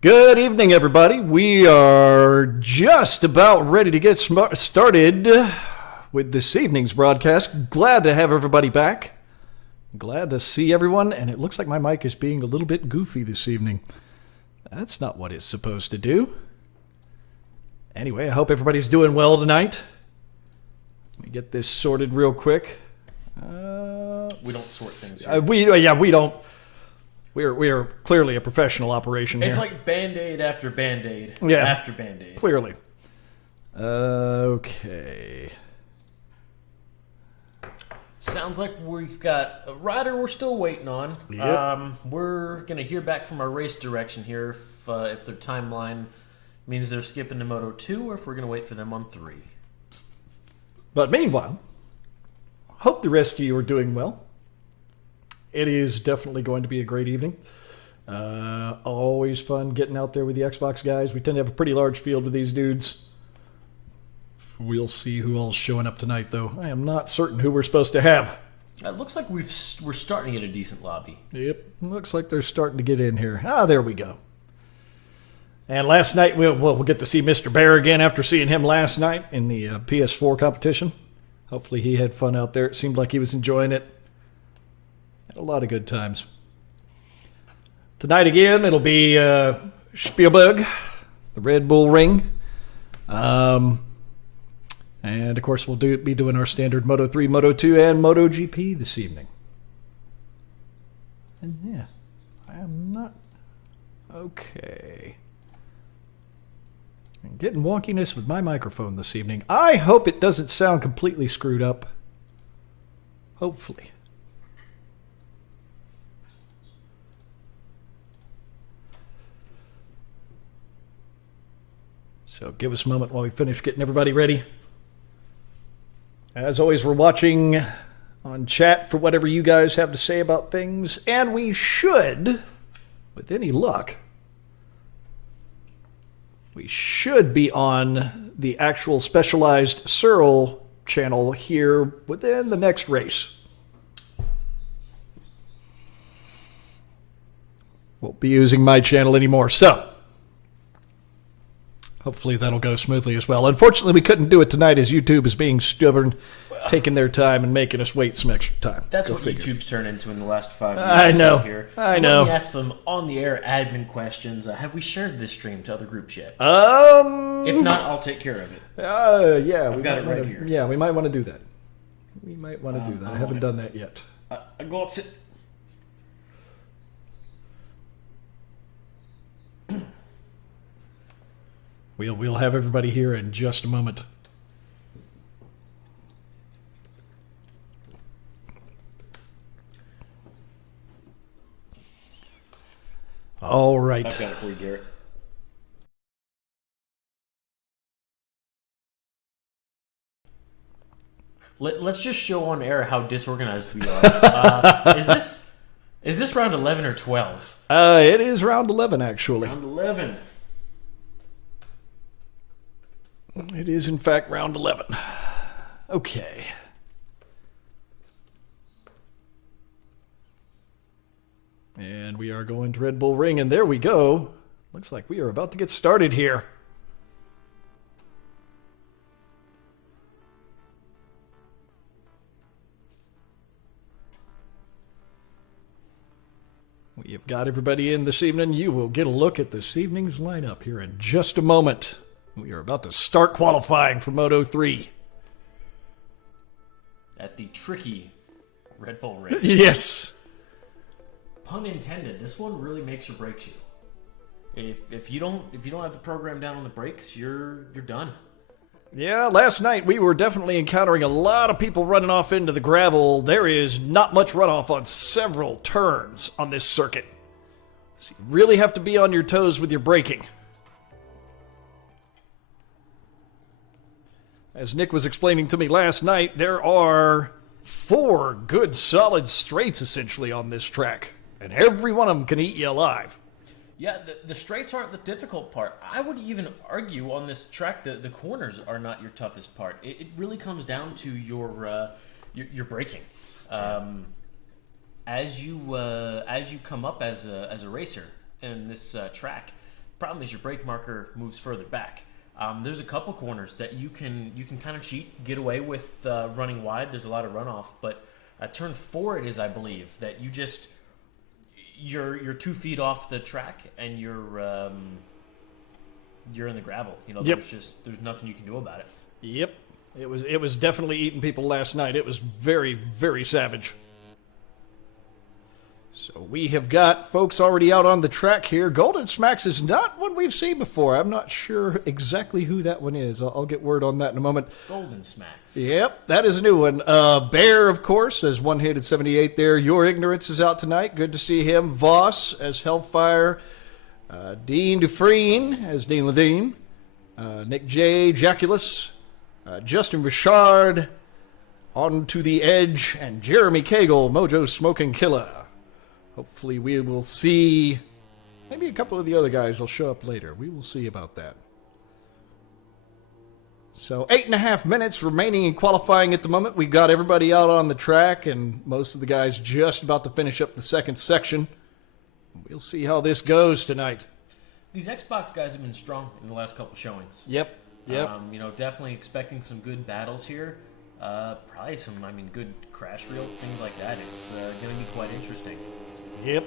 Good evening, everybody. We are just about ready to get started with this evening's broadcast. Glad to have everybody back. Glad to see everyone, and it looks like my mic is being a little bit goofy this evening. That's not what it's supposed to do. Anyway, I hope everybody's doing well tonight. Let me get this sorted real quick. We don't sort things here. We don't. We are clearly a professional operation here. It's like Band-Aid after Band-Aid after Band-Aid. Clearly. Okay. Sounds like we've got a rider we're still waiting on. Yep. We're going to hear back from our race direction here if their timeline means they're skipping to Moto 2 or if we're going to wait for them on 3. But meanwhile, hope the rest of you are doing well. It is definitely going to be a great evening. Always fun getting out there with the Xbox guys. We tend to have a pretty large field with these dudes. We'll see who all's showing up tonight, though. I am not certain who we're supposed to have. It looks like we're starting to get a decent lobby. Yep, looks like they're starting to get in here. There we go. And last night, we'll get to see Mr. Bear again after seeing him last night in the PS4 competition. Hopefully he had fun out there. It seemed like he was enjoying it. A lot of good times. Tonight again, it'll be Spielberg, the Red Bull Ring. And of course, we'll be doing our standard Moto 3, Moto 2, and MotoGP this evening. And yeah, I am not... Okay. I'm getting wonkiness with my microphone this evening. I hope it doesn't sound completely screwed up. Hopefully. So give us a moment while we finish getting everybody ready. As always, we're watching on chat for whatever you guys have to say about things. And we should, with any luck, we should be on the actual specialized Searle channel here within the next race. Won't be using my channel anymore, so hopefully that'll go smoothly as well. Unfortunately, we couldn't do it tonight as YouTube is being stubborn, taking their time and making us wait some extra time. That's what YouTube's turned into in the last 5 years. I know. I know. Let me ask some on-the-air admin questions. Have we shared this stream to other groups yet? If not, I'll take care of it. Yeah. I've got it right here. Yeah, we might want to do that. We might want to do that. I haven't done that yet. Go out, sit. We'll have everybody here in just a moment. All right. I've got it for you, Garrett. Let's just show on air how disorganized we are. Is this round 11 or 12? It is round 11, actually. Round 11. It is, in fact, round 11. Okay. And we are going to Red Bull Ring, and there we go. Looks like we are about to get started here. We have got everybody in this evening. You will get a look at this evening's lineup here in just a moment. We are about to start qualifying for Moto 3. At the tricky Red Bull Ring. Yes. Pun intended. This one really makes or breaks you. If you don't have the program down on the brakes, you're done. Yeah, last night we were definitely encountering a lot of people running off into the gravel. There is not much runoff on several turns on this circuit. So you really have to be on your toes with your braking. As Nick was explaining to me last night, there are 4 good solid straights essentially on this track. And every one of them can eat you alive. Yeah, the straights aren't the difficult part. I would even argue on this track that the corners are not your toughest part. It really comes down to your braking. As you come up as a racer in this track, Problem is your brake marker moves further back. There's a couple corners that you can kind of cheat, get away with running wide. There's a lot of runoff, but turn 4 it is, I believe, that you're 2 feet off the track and you're in the gravel. Yep. There's nothing you can do about it. Yep. It was definitely eating people last night. It was very, very savage. So we have got folks already out on the track here. Golden Smacks is not one we've seen before. I'm not sure exactly who that one is. I'll get word on that in a moment. Golden Smacks. Yep, that is a new one. Bear, of course, as one-handed 78 there. Your Ignorance is out tonight. Good to see him. Voss as Hellfire. Dean Dufresne as Dean Levine. Nick J. Jaculus. Justin Richard. On to the Edge. And Jeremy Cagle, Mojo Smoking Killer. Hopefully we will see, maybe a couple of the other guys will show up later. We will see about that. So 8.5 minutes remaining in qualifying at the moment. We've got everybody out on the track and most of the guys just about to finish up the second section. We'll see how this goes tonight. These Xbox guys have been strong in the last couple showings. Yep. Definitely expecting some good battles here. Probably some, good crash reel, things like that. It's going to be quite interesting. Yep.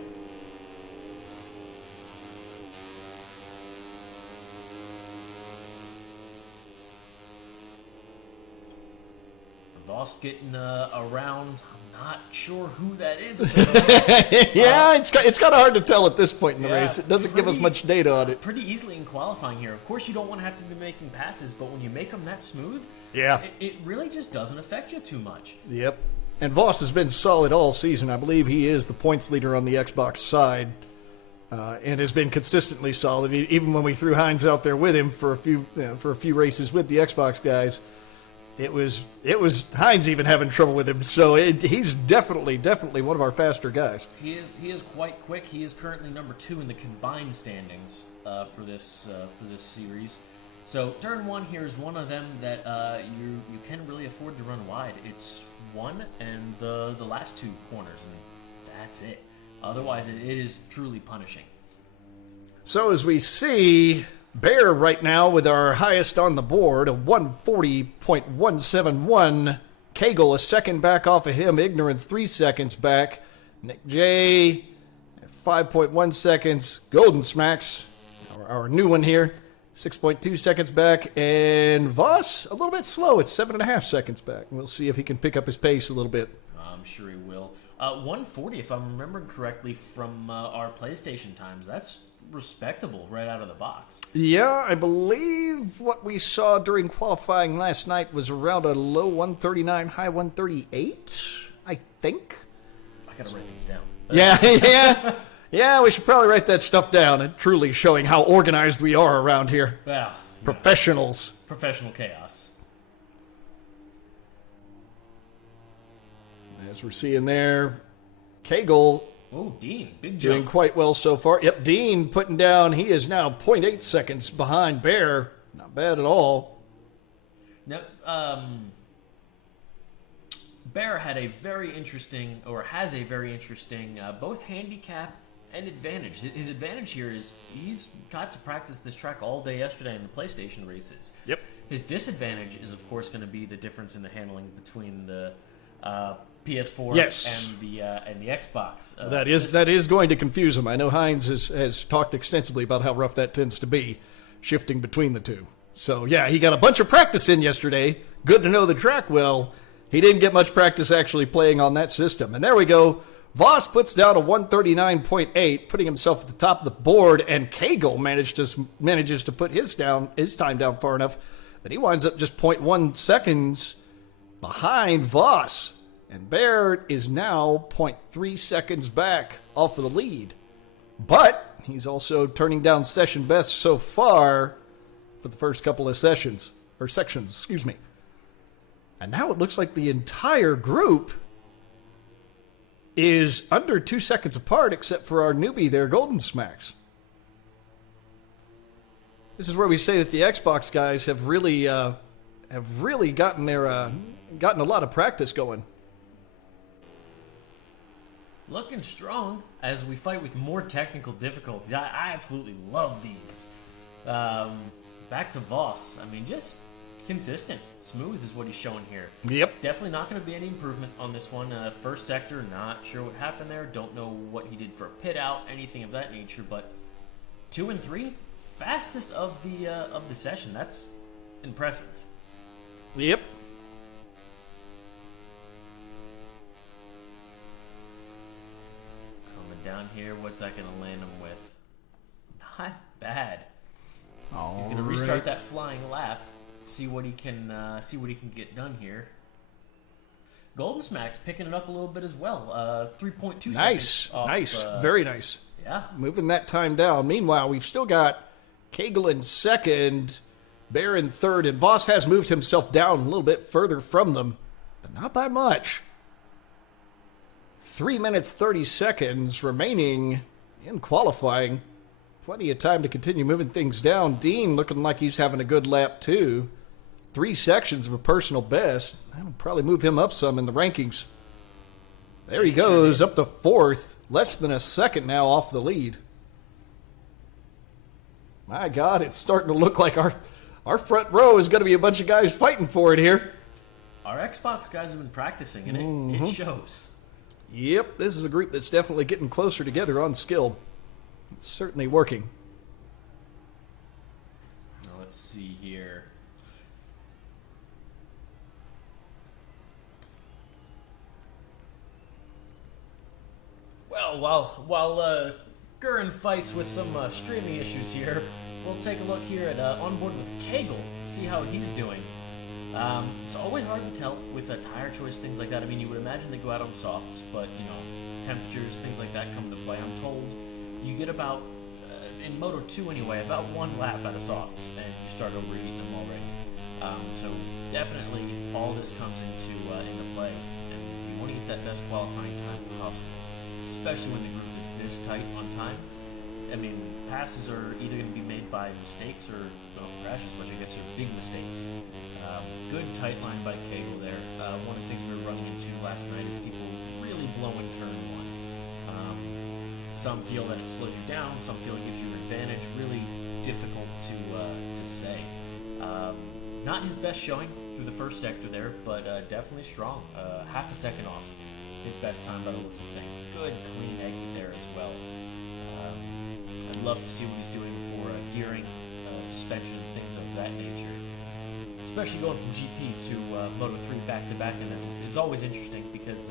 Voss getting around. I'm not sure who that is. Yeah, it's kind of hard to tell at this point in the race. It doesn't give us much data on it. Pretty easily in qualifying here. Of course, you don't want to have to be making passes, but when you make them that smooth, it really just doesn't affect you too much. Yep. And Voss has been solid all season. I believe he is the points leader on the Xbox side, and has been consistently solid. Even when we threw Hines out there with him for a few races with the Xbox guys, it was Hines even having trouble with him. So he's definitely one of our faster guys. He is quite quick. He is currently number 2 in the combined standings for this series. So turn 1 here is one of them that you can really afford to run wide. It's 1 and the last 2 corners, and that's it. Otherwise, it is truly punishing. So as we see, Bear right now with our highest on the board, a 140.171. Cagle a second back off of him. Ignorance 3 seconds back. Nick J 5.1 seconds. Golden Smacks, our new one here, 6.2 seconds back. And Voss, a little bit slow. It's 7.5 seconds back. We'll see if he can pick up his pace a little bit. I'm sure he will. 140, if I'm remembering correctly from our PlayStation times. That's respectable right out of the box. Yeah, I believe what we saw during qualifying last night was around a low 139, high 138, I think. I gotta write these down. Yeah, we should probably write that stuff down. And truly showing how organized we are around here. Yeah. Professionals. Professional chaos. As we're seeing there, Cagle. Oh, Dean, big jump. Doing quite well so far. Yep, Dean putting down, he is now 0.8 seconds behind Bear. Not bad at all. Now, Bear had a very interesting, or has a very interesting, both handicap and advantage. His advantage here is he's got to practice this track all day yesterday in the PlayStation races. Yep. His disadvantage is, of course, going to be the difference in the handling between the PS4 and the Xbox. That is going to confuse him. I know Hines has talked extensively about how rough that tends to be, shifting between the two. So, yeah, he got a bunch of practice in yesterday. Good to know the track well. He didn't get much practice actually playing on that system. And there we go. Voss puts down a 139.8, putting himself at the top of the board, and Cagle manages to put his time down far enough that he winds up just 0.1 seconds behind Voss. And Bear is now 0.3 seconds back off of the lead. But he's also turning down session best so far for the first couple of sections. And now it looks like the entire group is under 2 seconds apart, except for our newbie there, Golden Smacks. This is where we say that the Xbox guys have really gotten a lot of practice going. looking strong as we fight with more technical difficulties. I absolutely love these. Back to Voss. I mean, just consistent. Smooth is what he's showing here. Yep. Definitely not going to be any improvement on this one. First sector, not sure what happened there. Don't know what he did for a pit out, anything of that nature. But 2 and 3, fastest of the session. That's impressive. Yep. Coming down here, what's that going to land him with? Not bad. He's going to restart that flying lap. See what he can get done here. Golden Smack's picking it up a little bit as well. 3.2 Nice, seconds off, nice, very nice. Yeah. Moving that time down. Meanwhile, we've still got Cagle in second, Bear in third, and Voss has moved himself down a little bit further from them, but not by much. 3 minutes, 30 seconds remaining in qualifying. Plenty of time to continue moving things down. Dean looking like he's having a good lap, too. 3 sections of a personal best. That'll probably move him up some in the rankings. There he goes, up to 4th. Less than a second now off the lead. My God, it's starting to look like our front row is going to be a bunch of guys fighting for it here. Our Xbox guys have been practicing, and it shows. Yep, this is a group that's definitely getting closer together on skill. It's certainly working. Now let's see here. Well, while Gurren fights with some streaming issues here, we'll take a look here at onboard with Cagle, see how he's doing. It's always hard to tell with a tire choice, things like that. I mean, you would imagine they go out on softs, but you know, temperatures, things like that come into play. I'm told you get about, in Moto 2 anyway, about 1 lap out of softs, and you start overheating them already. So definitely all this comes into play, and you want to get that best qualifying time possible, especially when the group is this tight on time. I mean, passes are either going to be made by mistakes or crashes, which I guess are big mistakes. Good tight line by Cagle there. One of the things we were running into last night is people really blowing turn 1. Some feel that it slows you down, some feel it gives you an advantage. Really difficult to say. Not his best showing through the first sector there, but definitely strong. Half a second off his best time by the looks of things. Good, clean exit there as well. I'd love to see what he's doing for gearing, suspension, and things of that nature. Especially going from GP to Moto 3 back-to-back in this. It's always interesting because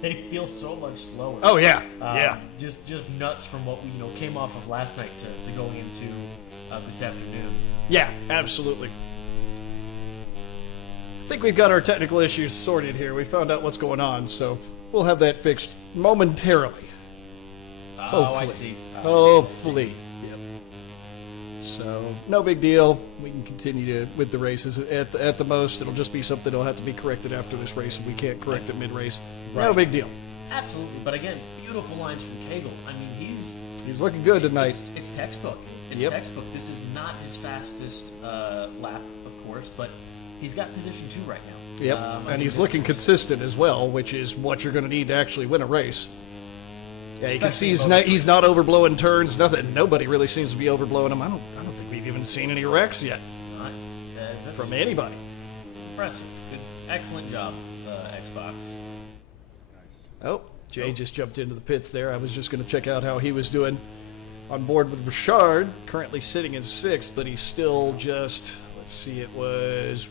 they feel so much slower. Oh, yeah. Yeah. Just nuts from what we came off of last night to going into this afternoon. Yeah, absolutely. I think we've got our technical issues sorted here. We found out what's going on, so we'll have that fixed momentarily. Oh, I see. Hopefully. Yep. So, no big deal. We can continue with the races. At the most, it'll just be something that'll have to be corrected after this race if we can't correct it mid-race. Right. No big deal. Absolutely. But again, beautiful lines from Cagle. I mean, he's looking good tonight. It's textbook. It's textbook. This is not his fastest lap, of course, but he's got position 2 right now. Yep, and he's looking consistent as well, which is what you're going to need to actually win a race. Yeah, you can see he's not overblowing turns. Nothing. Nobody really seems to be overblowing him. I don't think we've even seen any wrecks yet from anybody. Impressive. Good, excellent job, Xbox. Nice. Oh, Jay just jumped into the pits there. I was just going to check out how he was doing on board with Richard, currently sitting in 6th, but he's still just, let's see, it was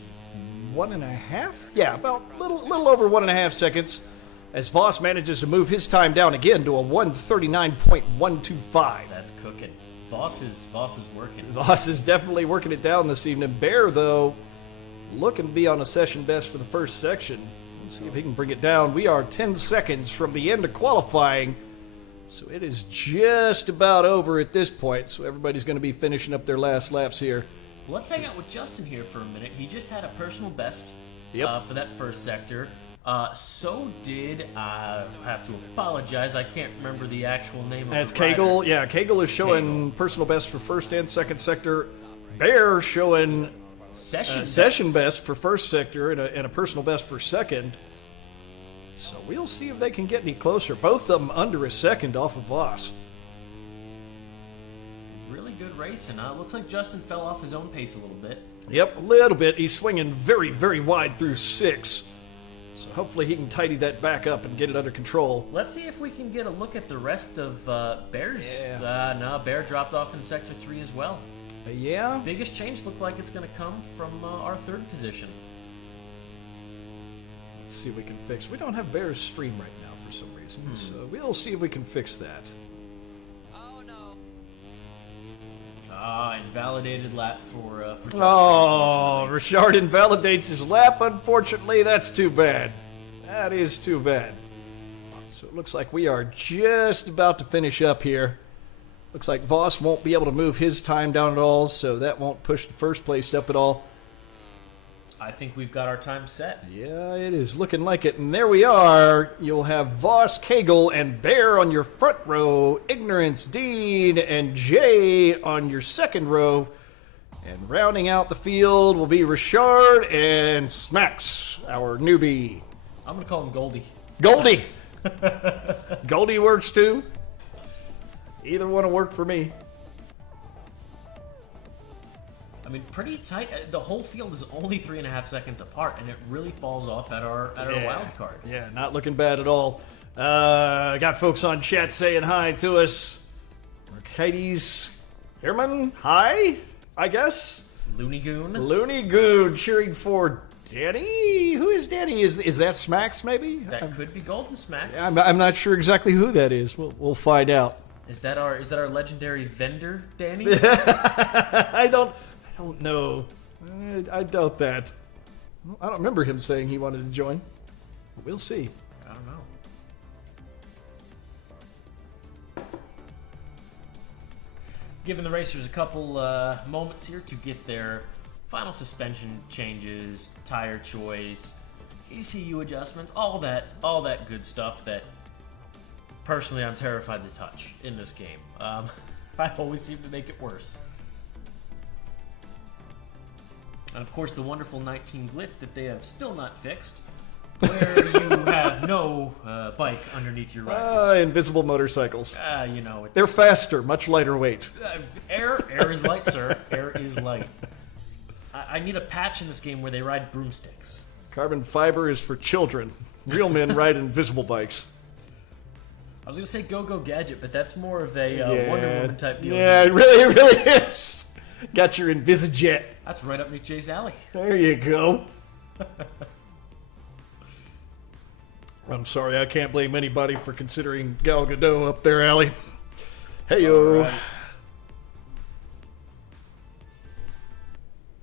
1.5? Yeah, about little over 1.5 seconds. As Voss manages to move his time down again to a 1:39.125. That's cooking. Voss is working. Voss is definitely working it down this evening. Bear, though, looking to be on a session best for the first section. Let's see if he can bring it down. We are 10 seconds from the end of qualifying, so it is just about over at this point. So everybody's going to be finishing up their last laps here. Let's hang out with Justin here for a minute. He just had a personal best for that first sector. So did, I have to apologize, I can't remember the actual name of the rider. Cagle. Yeah, Cagle is showing personal best for first and second sector. Bear showing session best for first sector and a personal best for second. So we'll see if they can get any closer. Both of them under a second off of Voss. Really good racing. Looks like Justin fell off his own pace a little bit. Yep, a little bit. He's swinging very, very wide through 6. So hopefully he can tidy that back up and get it under control. Let's see if we can get a look at the rest of Bear's. Yeah. No, Bear dropped off in Sector 3 as well. Yeah. Biggest change looked like it's going to come from our 3rd position. Let's see if we can fix. We don't have Bear's stream right now for some reason, so we'll see if we can fix that. Invalidated lap for Justin, Oh, unfortunately. Richard invalidates his lap. Unfortunately, that's too bad. That is too bad. So it looks like we are just about to finish up here. Looks like Voss won't be able to move his time down at all, so that won't push the first place up at all. I think we've got our time set. Yeah, it is looking like it. And there we are. You'll have Voss, Cagle, and Bear on your front row. Ignorance, Dean, and Jay on your second row. And rounding out the field will be Richard and Smacks, our newbie. I'm going to call him Goldie. Goldie! Goldie works too. Either one will work for me. I mean, pretty tight. The whole field is only 3.5 seconds apart, and it really falls off at our wild card. Yeah, not looking bad at all. Got folks on chat saying hi to us. Mercedes Herman, hi, I guess. Looney Goon. Looney Goon cheering for Danny. Who is Danny? Is that Smacks maybe? That could be Golden Smacks. I'm not sure exactly who that is. We'll find out. Is that our legendary vendor, Danny? I don't know. I doubt that. I don't remember him saying he wanted to join. We'll see. I don't know. Giving the racers a couple moments here to get their final suspension changes, tire choice, ECU adjustments, all that good stuff that personally I'm terrified to touch in this game. I always seem to make it worse. And of course, the wonderful 19 glitch that they have still not fixed, where you have no bike underneath your riders. Invisible motorcycles. It's, They're faster, much lighter weight. air is light, sir. Air is light. I need a patch in this game where they ride broomsticks. Carbon fiber is for children. Real men ride invisible bikes. I was going to say Go-Go Gadget, but that's more of a Wonder Woman type deal. Yeah, it really is. Got your Invisijet. That's right up Nick Jay's alley. There you go. I'm sorry, I can't blame anybody for considering Gal Gadot up their alley. Hey-yo. Right.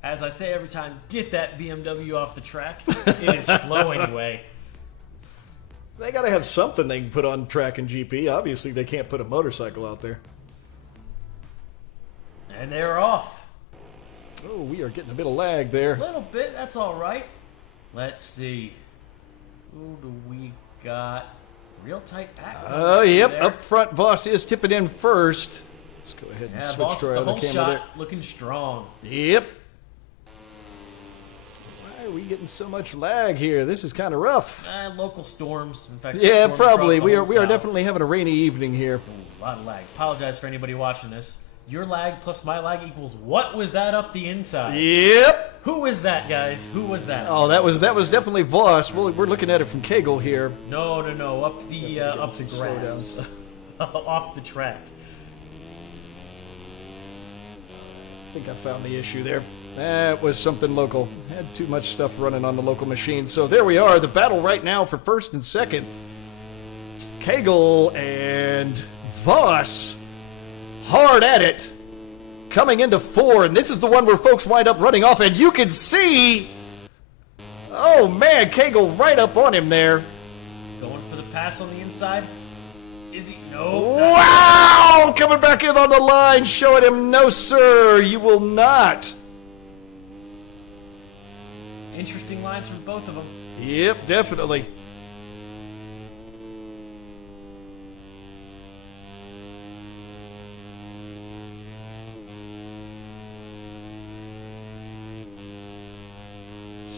As I say every time, get that BMW off the track. It is slow anyway. They gotta have something they can put on track in GP. Obviously, they can't put a motorcycle out there. And they're off. Oh, we are getting a bit of lag there. A little bit, that's all right. Let's see. Who do we got? Real tight pack. Yep, there. up front, Voss is tipping in first. Let's go ahead and Yeah, switch boss, to our the other whole camera shot looking strong. there. Yep. Why are we getting so much lag here? This is kind of rough. Local storms. In fact, Yeah, storms probably. across the We whole are south. definitely having a rainy evening here. Ooh, a lot of lag. Apologize for anybody watching this. Your lag plus my lag equals what was that up the inside? Yep. Who was that, guys? Who was that? Oh, that was definitely Voss. We're looking at it from Cagle here. No. Up the some grass. Off the track. I think I found the issue there. That was something local. Had too much stuff running on the local machine. So there we are. The battle right now for first and second. Cagle and Voss hard at it. Coming into 4, and this is the one where folks wind up running off, and you can see, oh man, Cagle right up on him there. Going for the pass on the inside. Is he? No. Wow! Coming back in on the line, showing him, no sir, you will not. Interesting lines from both of them. Yep, definitely.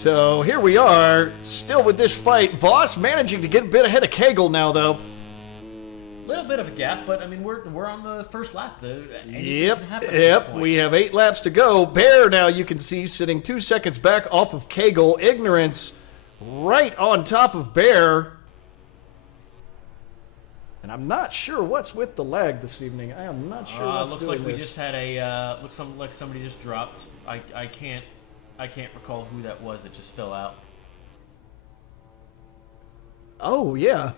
So here we are, still with this fight. Voss managing to get a bit ahead of Kegel now, though. Little bit of a gap, but I mean we're on the first lap. Yep. We have 8 laps to go. Bear now you can see sitting 2 seconds back off of Kegel. Ignorance right on top of Bear. And I'm not sure what's with the lag this evening. I am not sure what's looks doing like we this. just had a like somebody just dropped. I can't recall who that was that just fell out. Oh yeah.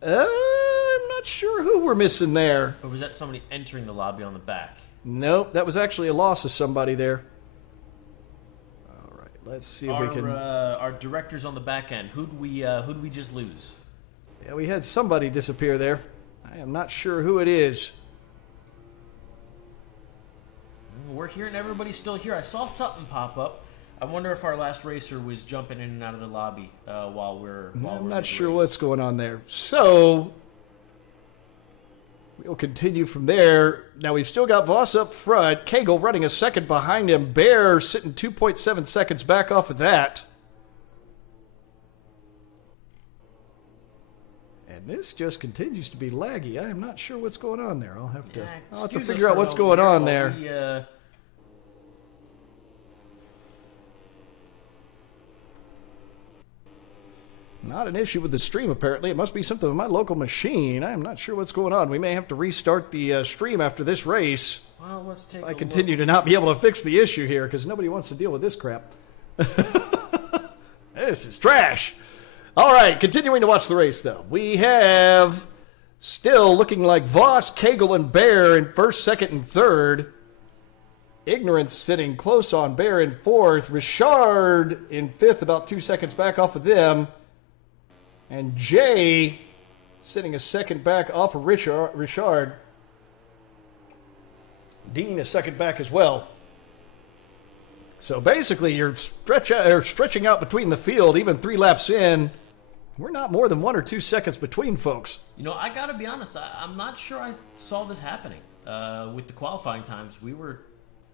I'm not sure who we're missing there. Or was that somebody entering the lobby on the back? Nope, that was actually a loss of somebody there. All right, let's see if we can. Our directors on the back end. Who'd we just lose? Yeah, we had somebody disappear there. I am not sure who it is. We're here and everybody's still here. I saw something pop up. I wonder if our last racer was jumping in and out of the lobby while we're. I'm not sure what's going on there. So we'll continue from there. Now we've still got Voss up front. Kegel running a second behind him. Bear sitting 2.7 seconds back off of that. And this just continues to be laggy. I am not sure what's going on there. I'll have to figure out what's going on there. Not an issue with the stream, apparently. It must be something with my local machine. I am not sure what's going on. We may have to restart the stream after this race. Well, let's take I continue to not be able to fix the issue here because nobody wants to deal with this crap. This is trash. All right, continuing to watch the race, though. We have still looking like Voss, Kegel, and Bear in first, second, and third. Ignorance sitting close on Bear in fourth. Richard in fifth, about 2 seconds back off of them. And Jay sitting a second back off of Richard. Dean a second back as well. So basically, you're stretching out between the field, even 3 laps in. We're not more than 1 or 2 seconds between folks. You know, I gotta be honest. I'm not sure I saw this happening. With the qualifying times, we were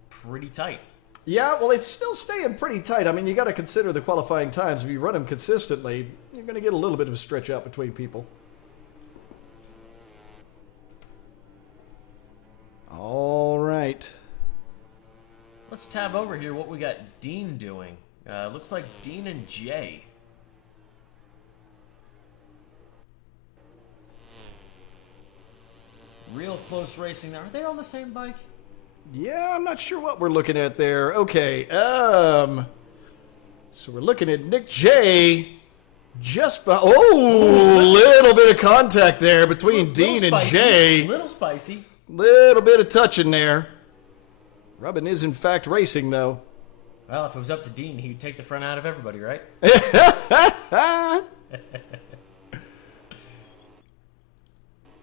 pretty tight. Yeah, well, it's still staying pretty tight. I mean, you got to consider the qualifying times. If you run them consistently, you're going to get a little bit of a stretch out between people. All right. Let's tab over here what we got Dean doing. Looks like Dean and Jay. Real close racing there. Are they on the same bike? Yeah, I'm not sure what we're looking at there. Okay, so we're looking at Nick J. Little bit of contact there between Dean and Jay. Little spicy. Little bit of touching there. Rubbin is in fact racing, though. Well, if it was up to Dean, he'd take the front out of everybody, right?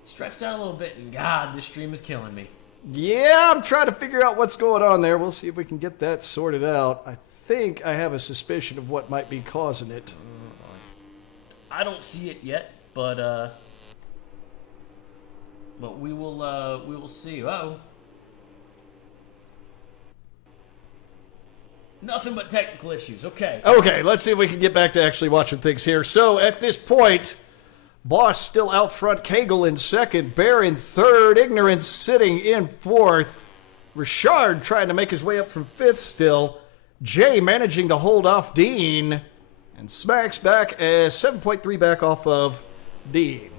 Stretched out a little bit, and God, this stream is killing me. Yeah, I'm trying to figure out what's going on there. We'll see if we can get that sorted out. I think I have a suspicion of what might be causing it. I don't see it yet, but we will see. Uh-oh. Nothing but technical issues. Okay. Okay, let's see if we can get back to actually watching things here. So at this point, Voss still out front, Kegel in second, Bear in third, Ignorance sitting in fourth, Richard trying to make his way up from fifth still, Jay managing to hold off Dean, and Smacks back as 7.3 back off of Dean.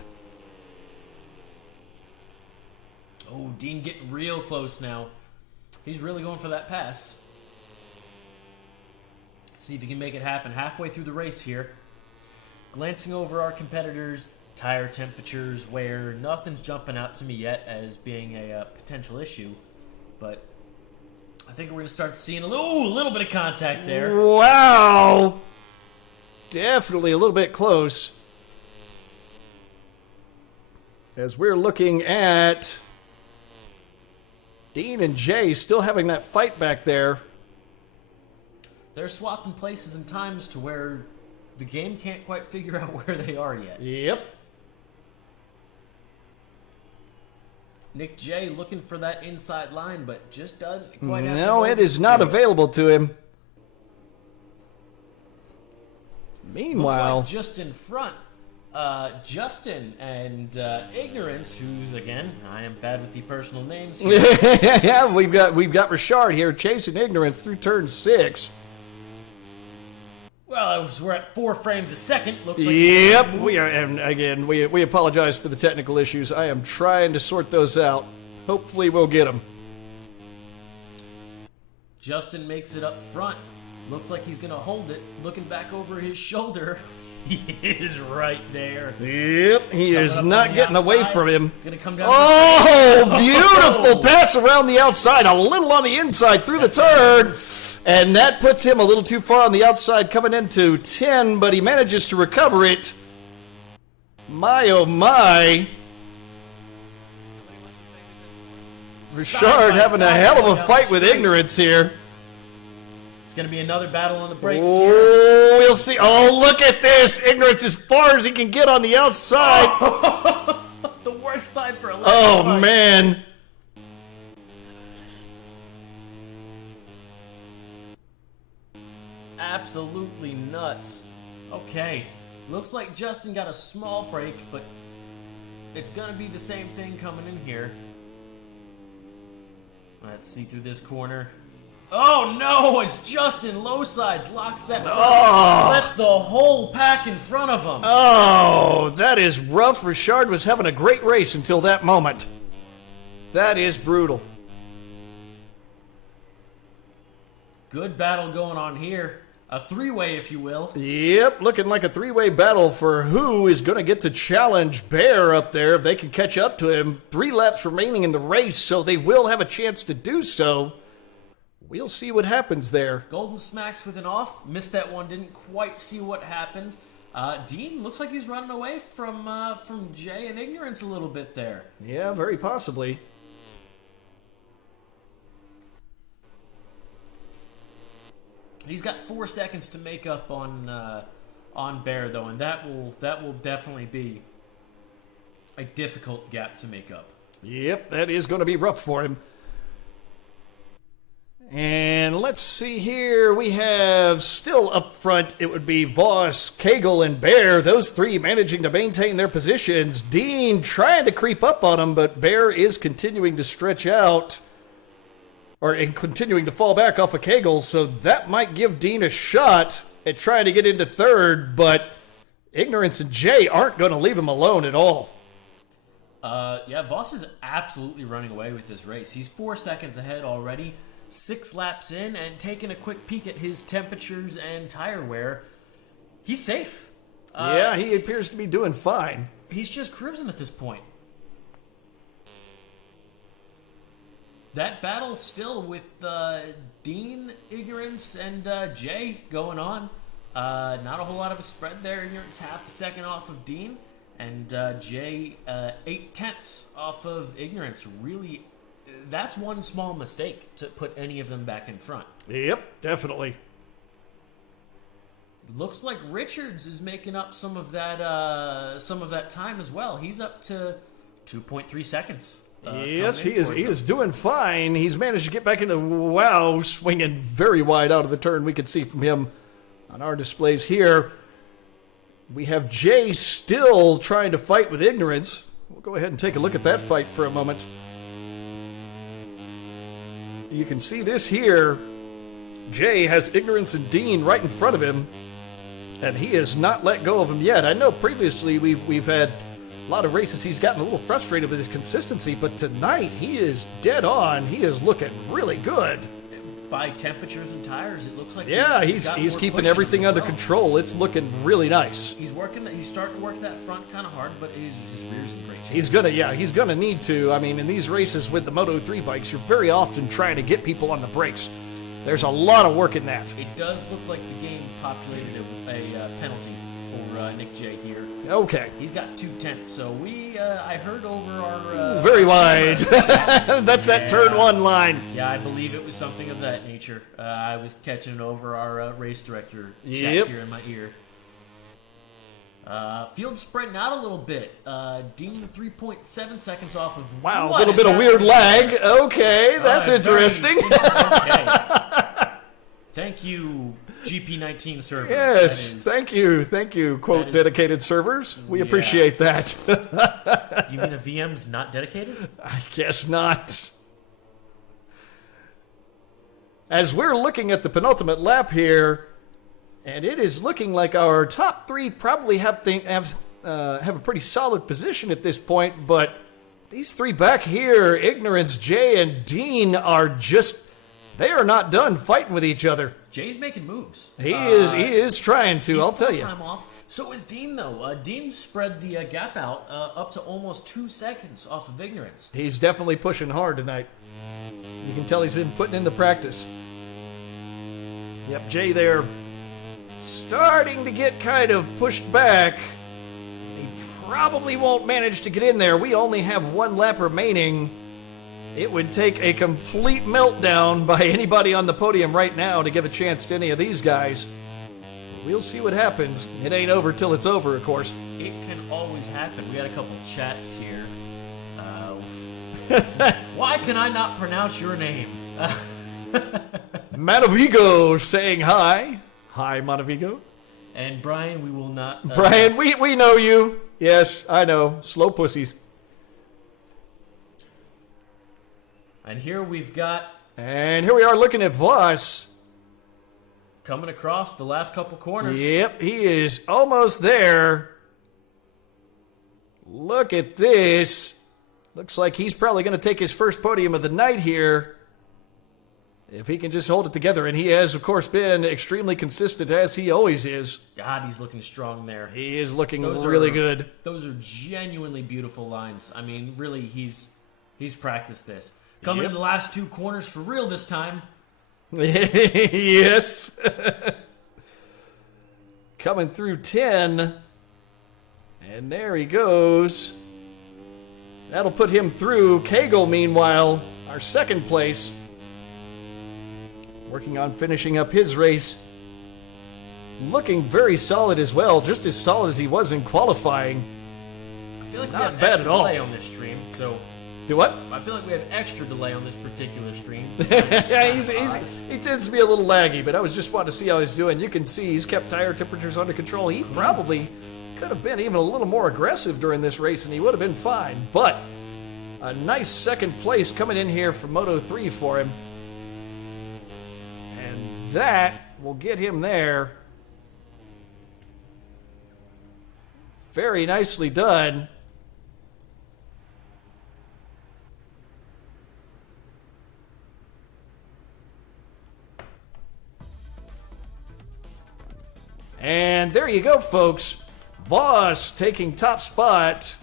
Oh, Dean getting real close now. He's really going for that pass. See if he can make it happen halfway through the race here. Glancing over our competitors' tire temperatures, where nothing's jumping out to me yet as being a potential issue, but I think we're going to start seeing a little bit of contact there. Wow! Definitely a little bit close. As we're looking at Dean and Jay still having that fight back there. They're swapping places and times to where the game can't quite figure out where they are yet. Yep. Nick J looking for that inside line, but just doesn't quite have No, it is not available to him. Meanwhile, looks like just in front, Justin and Ignorance, who's again, I am bad with the personal names here. yeah, we've got Richard here chasing Ignorance through turn 6. Well, we're at 4 frames a second. Looks like Yep, we are, and again, we apologize for the technical issues. I am trying to sort those out. Hopefully, we'll get them. Justin makes it up front. Looks like he's gonna hold it. Looking back over his shoulder, he is right there. Yep, he is not getting away from him. It's gonna come down. Oh, beautiful pass around the outside, a little on the inside through the turn. And that puts him a little too far on the outside coming into 10, but he manages to recover it. My, oh my. Richard having a hell of a fight with Ignorance here. It's going to be another battle on the brakes Oh, here. we'll see. Oh, look at this. Ignorance as far as he can get on the outside. The worst time for a lap Oh, fight. man. Absolutely nuts. Okay, looks like Justin got a small break, but it's gonna be the same thing coming in here. Let's see through this corner. Oh no, it's Justin low sides, locks that front. Oh. Lets the whole pack in front of him. Oh, that is rough. Richard was having a great race until that moment. That is brutal. Good battle going on here. A 3-way, if you will. Yep, looking like a 3-way battle for who is going to get to challenge Bear up there if they can catch up to him. 3 laps remaining in the race, so they will have a chance to do so. We'll see what happens there. Golden Smacks with an off. Missed that one, didn't quite see what happened. Dean looks like he's running away from Jay and Ignorance a little bit there. Yeah, very possibly. He's got 4 seconds to make up on Bear though, and that will definitely be a difficult gap to make up. Yep, that is going to be rough for him. And let's see here. We have still up front, it would be Voss, Cagle, and Bear. Those 3 managing to maintain their positions. Dean trying to creep up on him, but Bear is continuing to stretch out. Or continuing to fall back off of Cagle, so that might give Dean a shot at trying to get into 3rd, but Ignorance and Jay aren't going to leave him alone at all. Yeah, Voss is absolutely running away with this race. He's 4 seconds ahead already, 6 laps in, and taking a quick peek at his temperatures and tire wear. He's safe. Yeah, he appears to be doing fine. He's just cruising at this point. That battle still with Dean, Ignorance, and Jay going on. Not a whole lot of a spread there. Ignorance half a second off of Dean, and Jay 0.8 off of Ignorance. Really, that's one small mistake to put any of them back in front. Yep, definitely. Looks like Richards is making up some of that time as well. He's up to 2.3 seconds. Yes, he is doing fine. He's managed to get back into, wow, swinging very wide out of the turn. We can see from him on our displays here. We have Jay still trying to fight with Ignorance. We'll go ahead and take a look at that fight for a moment. You can see this here. Jay has Ignorance and Dean right in front of him, and he has not let go of him yet. I know previously we've had a lot of races he's gotten a little frustrated with his consistency, but tonight he is dead on. He is looking really good. By temperatures and tires, it looks like he's keeping everything under control. It's looking really nice. He's starting to work that front kind of hard, but his rear's in great shape. He's gonna need to. I mean, in these races with the Moto3 bikes, you're very often trying to get people on the brakes. There's a lot of work in that. It does look like the game populated a penalty for Nick J here. Okay. He's got 2/10, so I heard over our... very wide. That's that turn 1 line. Yeah, I believe it was something of that nature. I was catching it over our race director chat here in my ear. Field spreading out a little bit. Dean 3.7 seconds off of... Wow, a little bit of weird lag. Okay, that's interesting. Okay. Thank you, GP19 servers. Yes, thank you, quote, dedicated servers. We appreciate that. You mean a VM's not dedicated? I guess not. As we're looking at the penultimate lap here, and it is looking like our top three probably have a pretty solid position at this point, but these three back here, Ignorance, Jay, and Dean, they are not done fighting with each other. Jay's making moves. He is trying to, I'll tell you. Time off. So is Dean, though. Dean spread the gap out up to almost 2 seconds off of Ignorance. He's definitely pushing hard tonight. You can tell he's been putting in the practice. Yep, Jay there starting to get kind of pushed back. He probably won't manage to get in there. We only have 1 lap remaining. It would take a complete meltdown by anybody on the podium right now to give a chance to any of these guys. We'll see what happens. It ain't over till it's over, of course. It can always happen. We had a couple chats here. Why can I not pronounce your name? Manavigo saying hi. Hi, Manavigo. And Brian, we will not... Brian, we know you. Yes, I know. Slow pussies. And here we've got... And here we are looking at Voss. Coming across the last couple corners. Yep, he is almost there. Look at this. Looks like he's probably going to take his first podium of the night here. If he can just hold it together. And he has, of course, been extremely consistent, as he always is. God, he's looking strong there. He is looking really good. Those are genuinely beautiful lines. I mean, really, he's practiced this. Coming in the last 2 corners for real this time. Yes. Coming through 10. And there he goes. That'll put him through. Cagle, meanwhile, our second place. Working on finishing up his race. Looking very solid as well. Just as solid as he was in qualifying. I feel like not we have bad extra at all. delay on this stream, so... Do what? I feel like we have extra delay on this particular stream. Yeah, he tends to be a little laggy, but I was just wanting to see how he's doing. You can see he's kept tire temperatures under control. He probably could have been even a little more aggressive during this race, and he would have been fine. But a nice second place coming in here for Moto 3 for him. And that will get him there. Very nicely done. And there you go, folks. Voss taking top spot.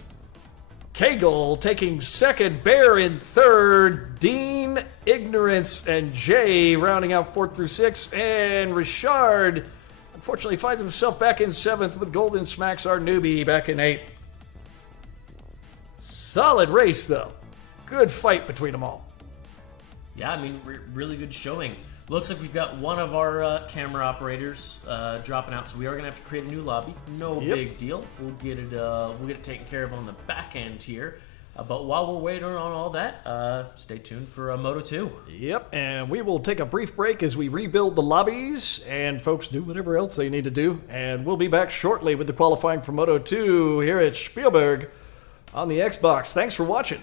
Cagle taking second. Bear in third. Dean, Ignorance, and Jay rounding out 4th through 6th. And Richard, unfortunately, finds himself back in 7th with Golden Smacks, our newbie, back in 8th. Solid race, though. Good fight between them all. Yeah, I mean, really good showing. Looks like we've got one of our camera operators dropping out, so we are going to have to create a new lobby. No big deal. We'll get it taken care of on the back end here. But while we're waiting on all that, stay tuned for Moto 2. Yep, and we will take a brief break as we rebuild the lobbies and folks do whatever else they need to do. And we'll be back shortly with the qualifying for Moto 2 here at Spielberg on the Xbox. Thanks for watching.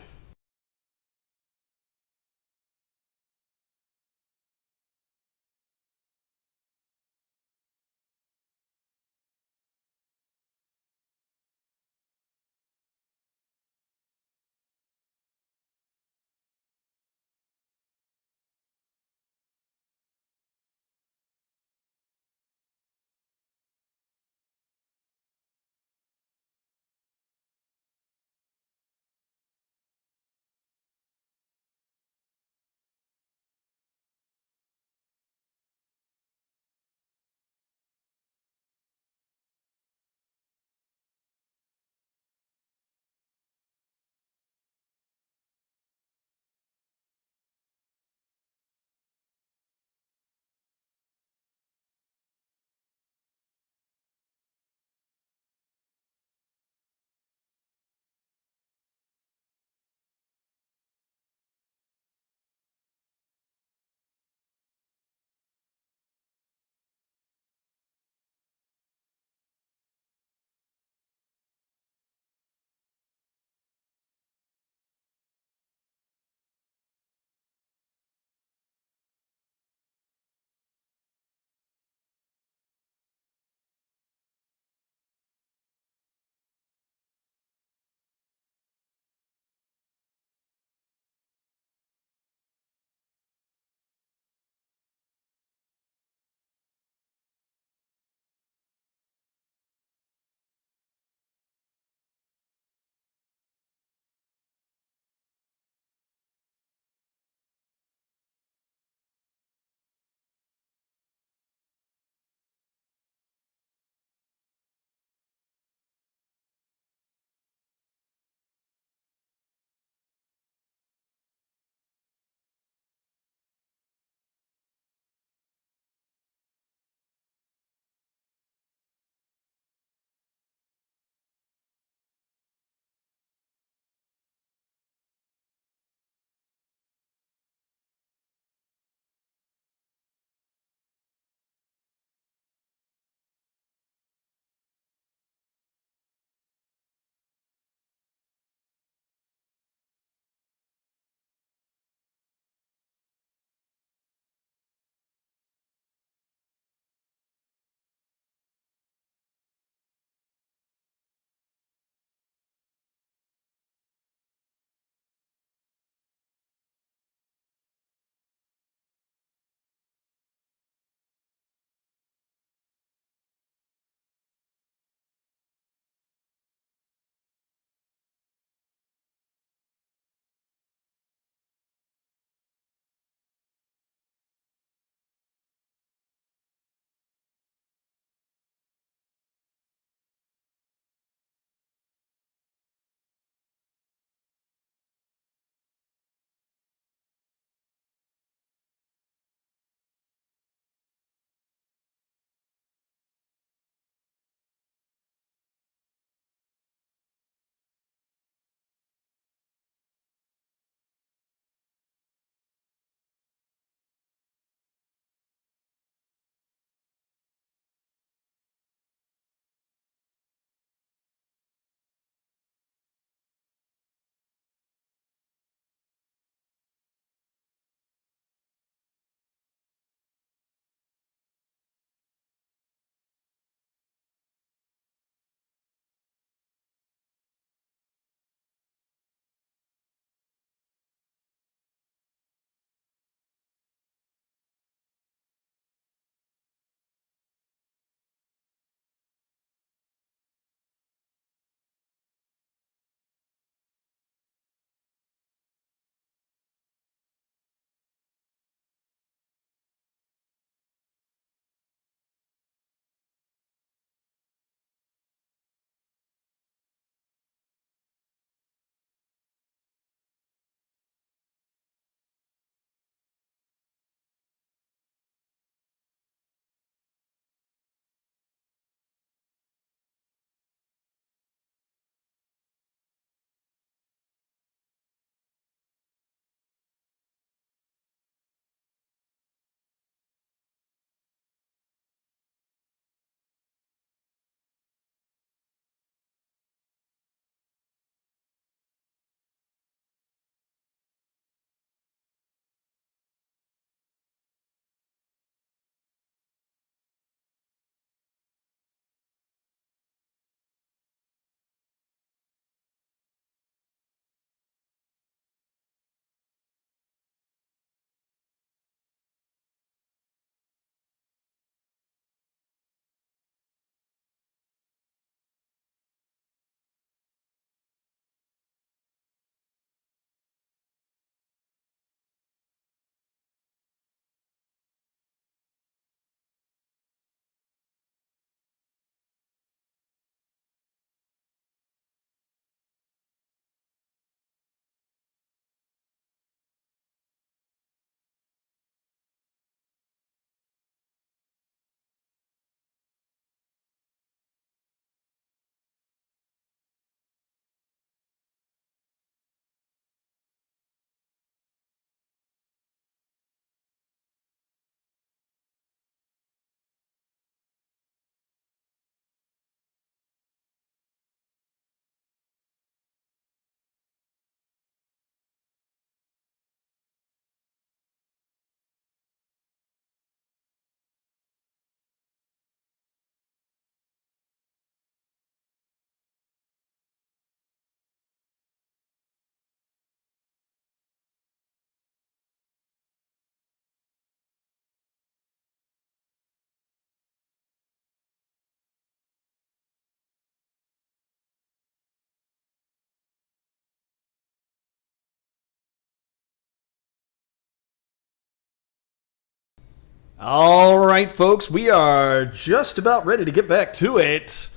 All right, folks, we are just about ready to get back to it.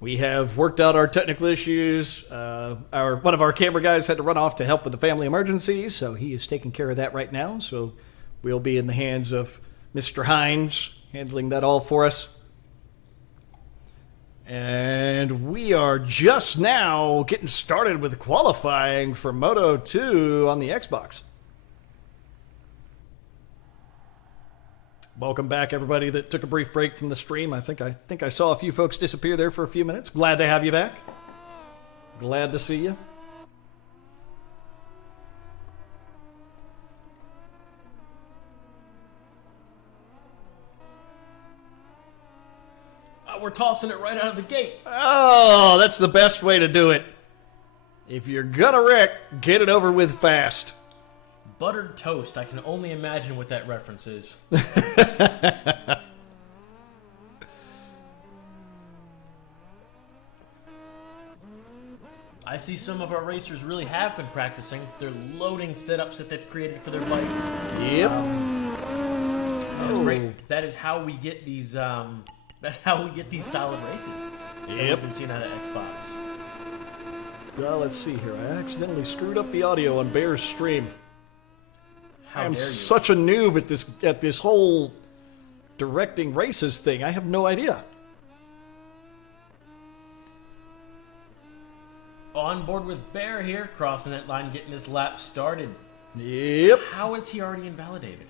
We have worked out our technical issues. One of our camera guys had to run off to help with the family emergency, so he is taking care of that right now. So we'll be in the hands of Mr. Hines handling that all for us. And we are just now getting started with qualifying for Moto 2 on the Xbox. Welcome back, everybody that took a brief break from the stream. I think I saw a few folks disappear there for a few minutes. Glad to have you back. Glad to see you. We're tossing it right out of the gate. Oh, that's the best way to do it. If you're gonna wreck, get it over with fast. Buttered toast. I can only imagine what that reference is. I see some of our racers really have been practicing. They're loading setups that they've created for their bikes. Yep. That's great. That is how we get these. That's how we get these solid races. Yep. We've been seeing out of Xbox. Well, let's see here. I accidentally screwed up the audio on Bear's stream. How I am dare you? such a noob at this whole directing races thing. I have no idea. On board with Bear here, crossing that line, getting this lap started. Yep. How is he already invalidated?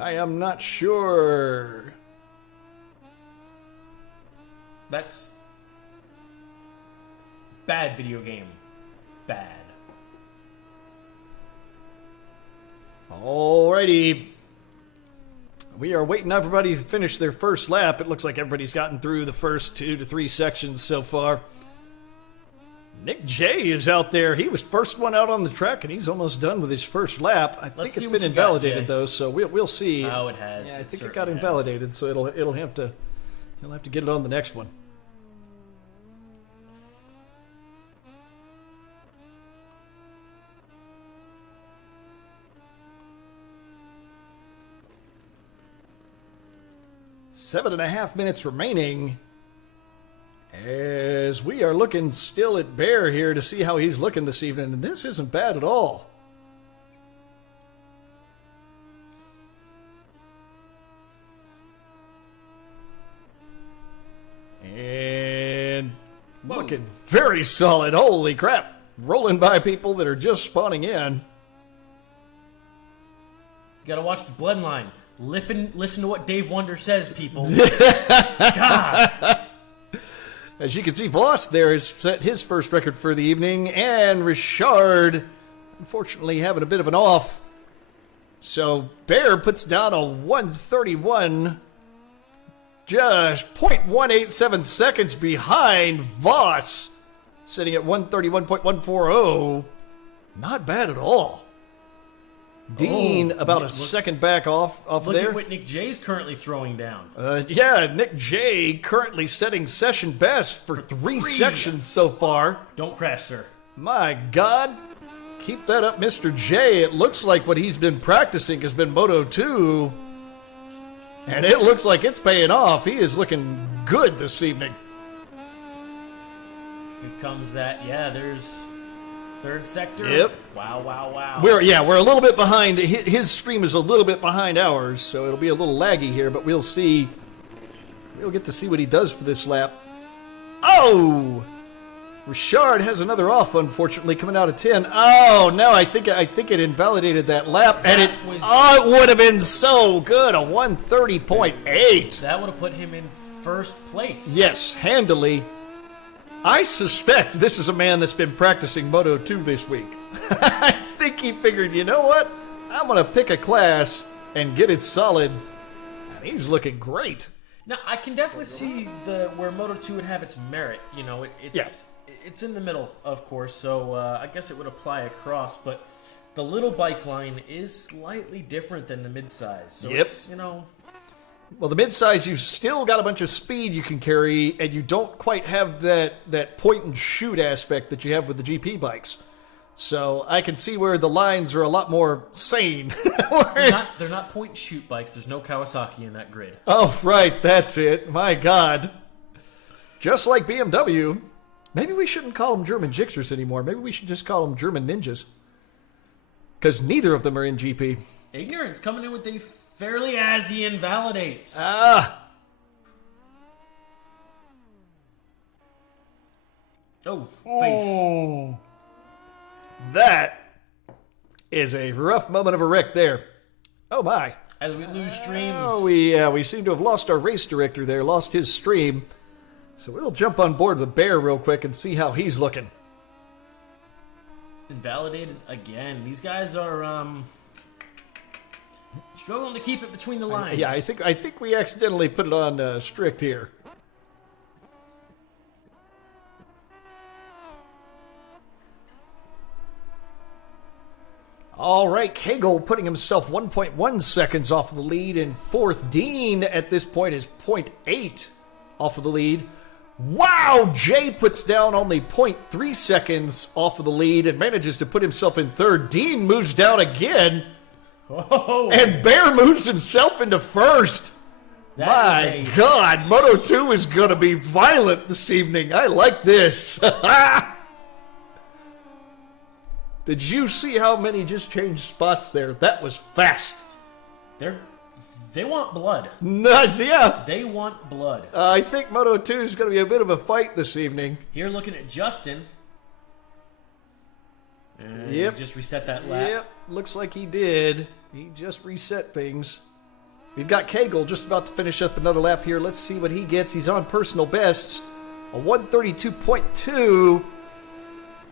I am not sure. That's bad video game. Bad. Alrighty. We are waiting on everybody to finish their first lap. It looks like everybody's gotten through the first 2 to 3 sections so far. Nick J is out there. He was first one out on the track, and he's almost done with his first lap. I think it's been invalidated though, so we'll see. Oh, it has. Yeah, I It think it got certainly invalidated, so he'll have to get it on the next one. Seven and a half minutes remaining. As we are looking still at Bear here to see how he's looking this evening, and this isn't bad at all. And looking very solid. Holy crap. Rolling by people that are just spawning in. You gotta watch the bloodline. Listen to what Dave Wonder says, people. God. As you can see, Voss there has set his first record for the evening, and Richard, unfortunately, having a bit of an off. So Bear puts down a 131, just 0.187 seconds behind Voss, sitting at 131.140. Not bad at all. Dean about a second back off Look there. at what Nick J's currently throwing down. Yeah, Nick J currently setting session best for three sections so far. Don't crash, sir. My God. Keep that up, Mr. J. It looks like what he's been practicing has been Moto 2. And it looks like it's paying off. He is looking good this evening. Here comes that. Yeah, there's third sector. Yep. Wow, wow, wow. We're a little bit behind. His stream is a little bit behind ours, so it'll be a little laggy here, but we'll see. We'll get to see what he does for this lap. Oh! Richard has another off, unfortunately, coming out of 10. Oh, no, I think it invalidated that lap, and it would have been so good, a 130.8. That would have put him in first place. Yes, handily. I suspect this is a man that's been practicing Moto 2 this week. I think he figured, you know what? I'm going to pick a class and get it solid. And he's looking great. Now, I can definitely see where Moto 2 would have its merit. You know, it's in the middle, of course, so I guess it would apply across, but the little bike line is slightly different than the midsize. So it's, you know... Well, the midsize, you've still got a bunch of speed you can carry, and you don't quite have that point and shoot aspect that you have with the GP bikes. So I can see where the lines are a lot more sane. They're not point and shoot bikes. There's no Kawasaki in that grid. Oh, right, that's it. My God. Just like BMW, maybe we shouldn't call them German Gixxers anymore. Maybe we should just call them German Ninjas. Because neither of them are in GP. Ignorance coming in with a fairly azzy invalidates. Ah. Oh, face. Oh. That is a rough moment of a wreck there. Oh, my. As we lose streams. Oh, we seem to have lost our race director there, lost his stream. So we'll jump on board with Bear real quick and see how he's looking. Invalidated again. These guys are struggling to keep it between the lines. Yeah, I think we accidentally put it on strict here. All right, Cagle putting himself 1.1 seconds off of the lead in fourth. Dean at this point is 0.8 off of the lead. Wow, Jay puts down only 0.3 seconds off of the lead and manages to put himself in third. Dean moves down again. Oh. And Bear moves himself into first. My God, Moto 2 is going to be violent this evening. I like this. Did you see how many just changed spots there? That was fast. They want blood. Yeah. They want blood. I think Moto 2 is going to be a bit of a fight this evening. Here looking at Justin. Yep. Just reset that lap. Yep. Looks like he did. He just reset things. We've got Cagle just about to finish up another lap here. Let's see what he gets. He's on personal bests. A 132.2.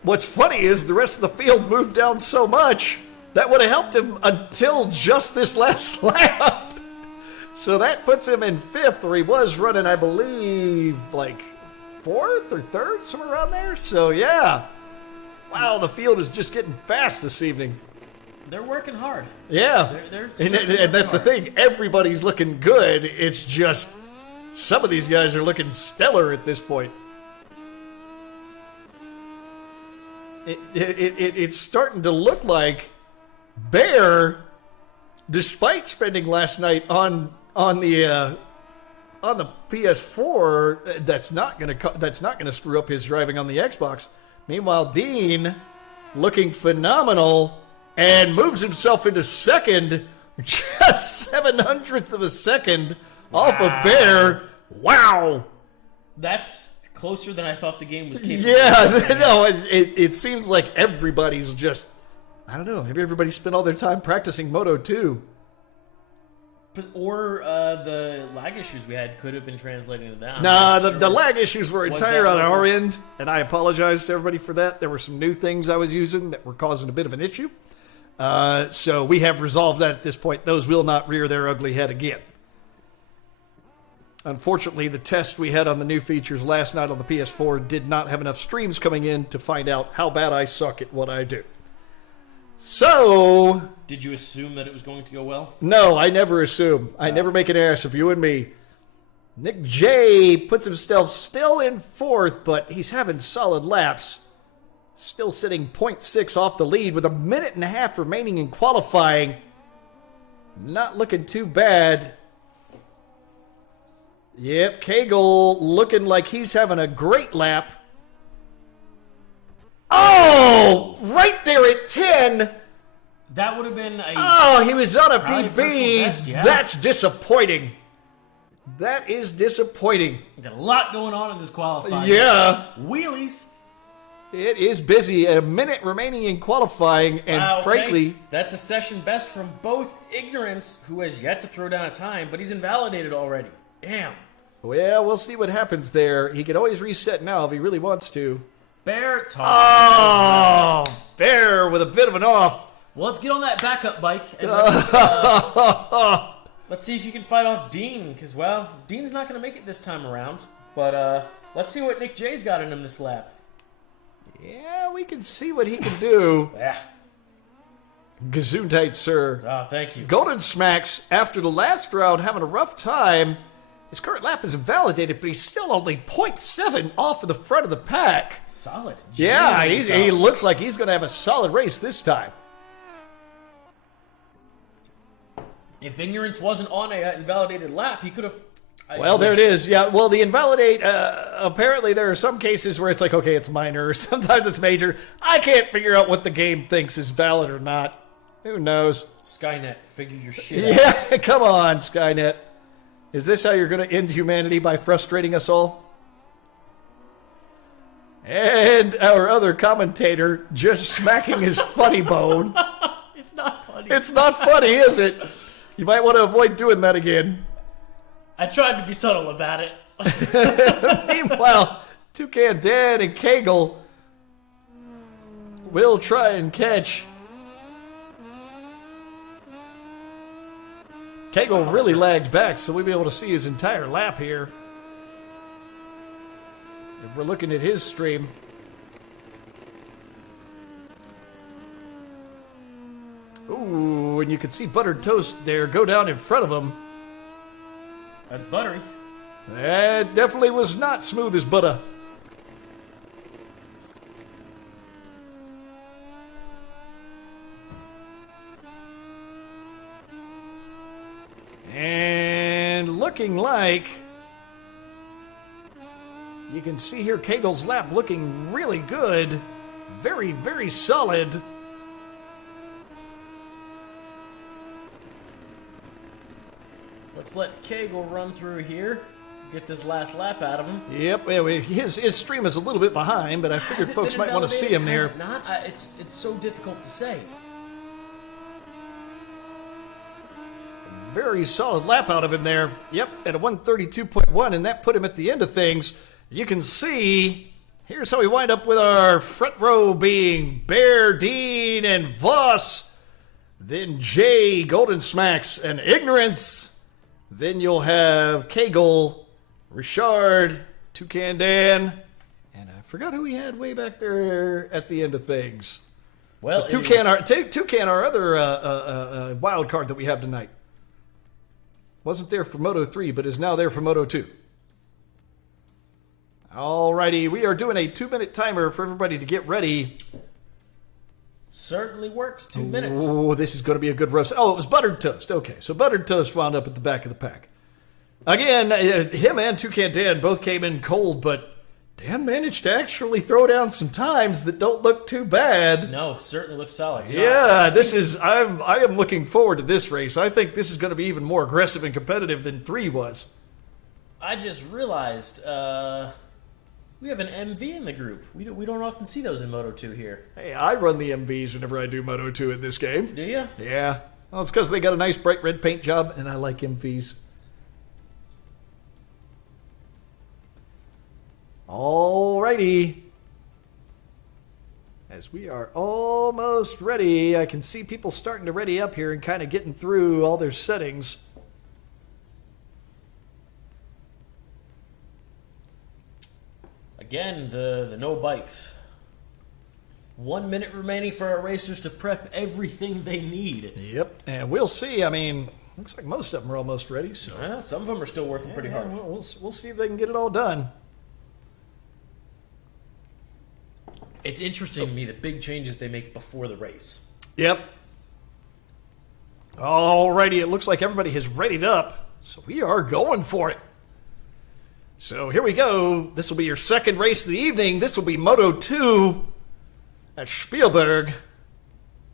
What's funny is the rest of the field moved down so much that would have helped him until just this last lap. So that puts him in fifth, where he was running, I believe, like fourth or third, somewhere around there. So, yeah. Wow, the field is just getting fast this evening. They're working hard. Yeah. And that's the thing. Everybody's looking good. It's just some of these guys are looking stellar at this point. It's starting to look like Bear, despite spending last night on the PS4, that's not gonna screw up his driving on the Xbox. Meanwhile, Dean looking phenomenal and moves himself into second, just 0.07 of a second off of Bear. Wow, that's closer than I thought the game was capable. Yeah, no, it seems like everybody's just, I don't know, maybe everybody spent all their time practicing Moto 2. Or the lag issues we had could have been translating to that. Nah, the lag issues were entire on our end, and I apologize to everybody for that. There were some new things I was using that were causing a bit of an issue. So we have resolved that at this point. Those will not rear their ugly head again. Unfortunately, the test we had on the new features last night on the PS4 did not have enough streams coming in to find out how bad I suck at what I do. So... Did you assume that it was going to go well? No, I never assume. I never make an ass of you and me. Nick J puts himself still in fourth, but he's having solid laps. Still sitting 0.6 off the lead with 1.5 minutes remaining in qualifying. Not looking too bad. Yep, Cagle looking like he's having a great lap. Oh! Right there at 10! That would have been a... Oh, he was on a PB. PB. Yeah. That's disappointing. That is disappointing. Got a lot going on in this qualifying. Yeah. Wheelies. It is busy. A minute remaining in qualifying, and frankly... That's a session best from both Ignorance, who has yet to throw down a time, but he's invalidated already. Damn. Well, we'll see what happens there. He can always reset now if he really wants to. Bear toss. Oh, Bear with a bit of an off. Well, let's get on that backup bike and let's see if you can fight off Dean, because, well, Dean's not going to make it this time around. But let's see what Nick J's got in him this lap. Yeah, we can see what he can do. Yeah. Gesundheit, sir. Oh, thank you. Golden Smacks, after the last round, having a rough time. His current lap is invalidated, but he's still only 0.7 off of the front of the pack. Solid. Yeah, Genuinely he solid. looks like he's going to have a solid race this time. If Ignorance wasn't on a invalidated lap, he could have. Well, there it is. Yeah, well, the invalidate, apparently there are some cases where it's like, okay, it's minor. Sometimes it's major. I can't figure out what the game thinks is valid or not. Who knows? Skynet, figure your shit out. Yeah, come on, Skynet. Is this how you're going to end humanity, by frustrating us all? And our other commentator just smacking his funny bone. It's not funny. It's not funny, is it? You might want to avoid doing that again. I tried to be subtle about it. Meanwhile, Toucan Dan and Kegel will try and catch. Kegel really lagged back, so we'll be able to see his entire lap here. If we're looking at his stream. Ooh, and you can see Buttered Toast there go down in front of him. That's buttery. That definitely was not smooth as butter. And looking like you can see here Kegel's lap looking really good. Very, very solid. Let's let Kegel run through here. Get this last lap out of him. Yep, his stream is a little bit behind, but I figured Has it folks been might want to see him invalidated? there. Has it not? It's so difficult to say. Very solid lap out of him there. Yep, at a 132.1, and that put him at the end of things. You can see, here's how we wind up with our front row being Bear, Dean, and Voss. Then Jay, Golden Smacks, and Ignorance. Then you'll have Kegel, Richard, Toucan Dan, and I forgot who we had way back there at the end of things. Well, But Toucan, our other wild card that we have tonight. Wasn't there for Moto 3, but is now there for Moto 2. Alrighty, we are doing a 2-minute timer for everybody to get ready. certainly works. 2 minutes. Oh, this is going to be a good roast. Oh, it was Buttered Toast. Okay, so Buttered Toast wound up at the back of the pack. Again, him and Toucan Dan both came in cold, but Dan managed to actually throw down some times that don't look too bad. No, certainly looks solid. Yeah, I am looking forward to this race. I think this is going to be even more aggressive and competitive than 3 was. I just realized we have an MV in the group. We don't often see those in Moto 2 here. Hey, I run the MVs whenever I do Moto 2 in this game. Do you? Yeah. Well, it's because they got a nice bright red paint job, and I like MVs. Alrighty. As we are almost ready, I can see people starting to ready up here and kind of getting through all their settings. Again, the no bikes. 1 minute remaining for our racers to prep everything they need. Yep, and we'll see. I mean, looks like most of them are almost ready. So Some of them are still working pretty hard. We'll see if they can get it all done. It's interesting to me the big changes they make before the race. Yep. Alrighty, it looks like everybody has readied up, so we are going for it. So here we go. This will be your second race of the evening. This will be Moto 2 at Spielberg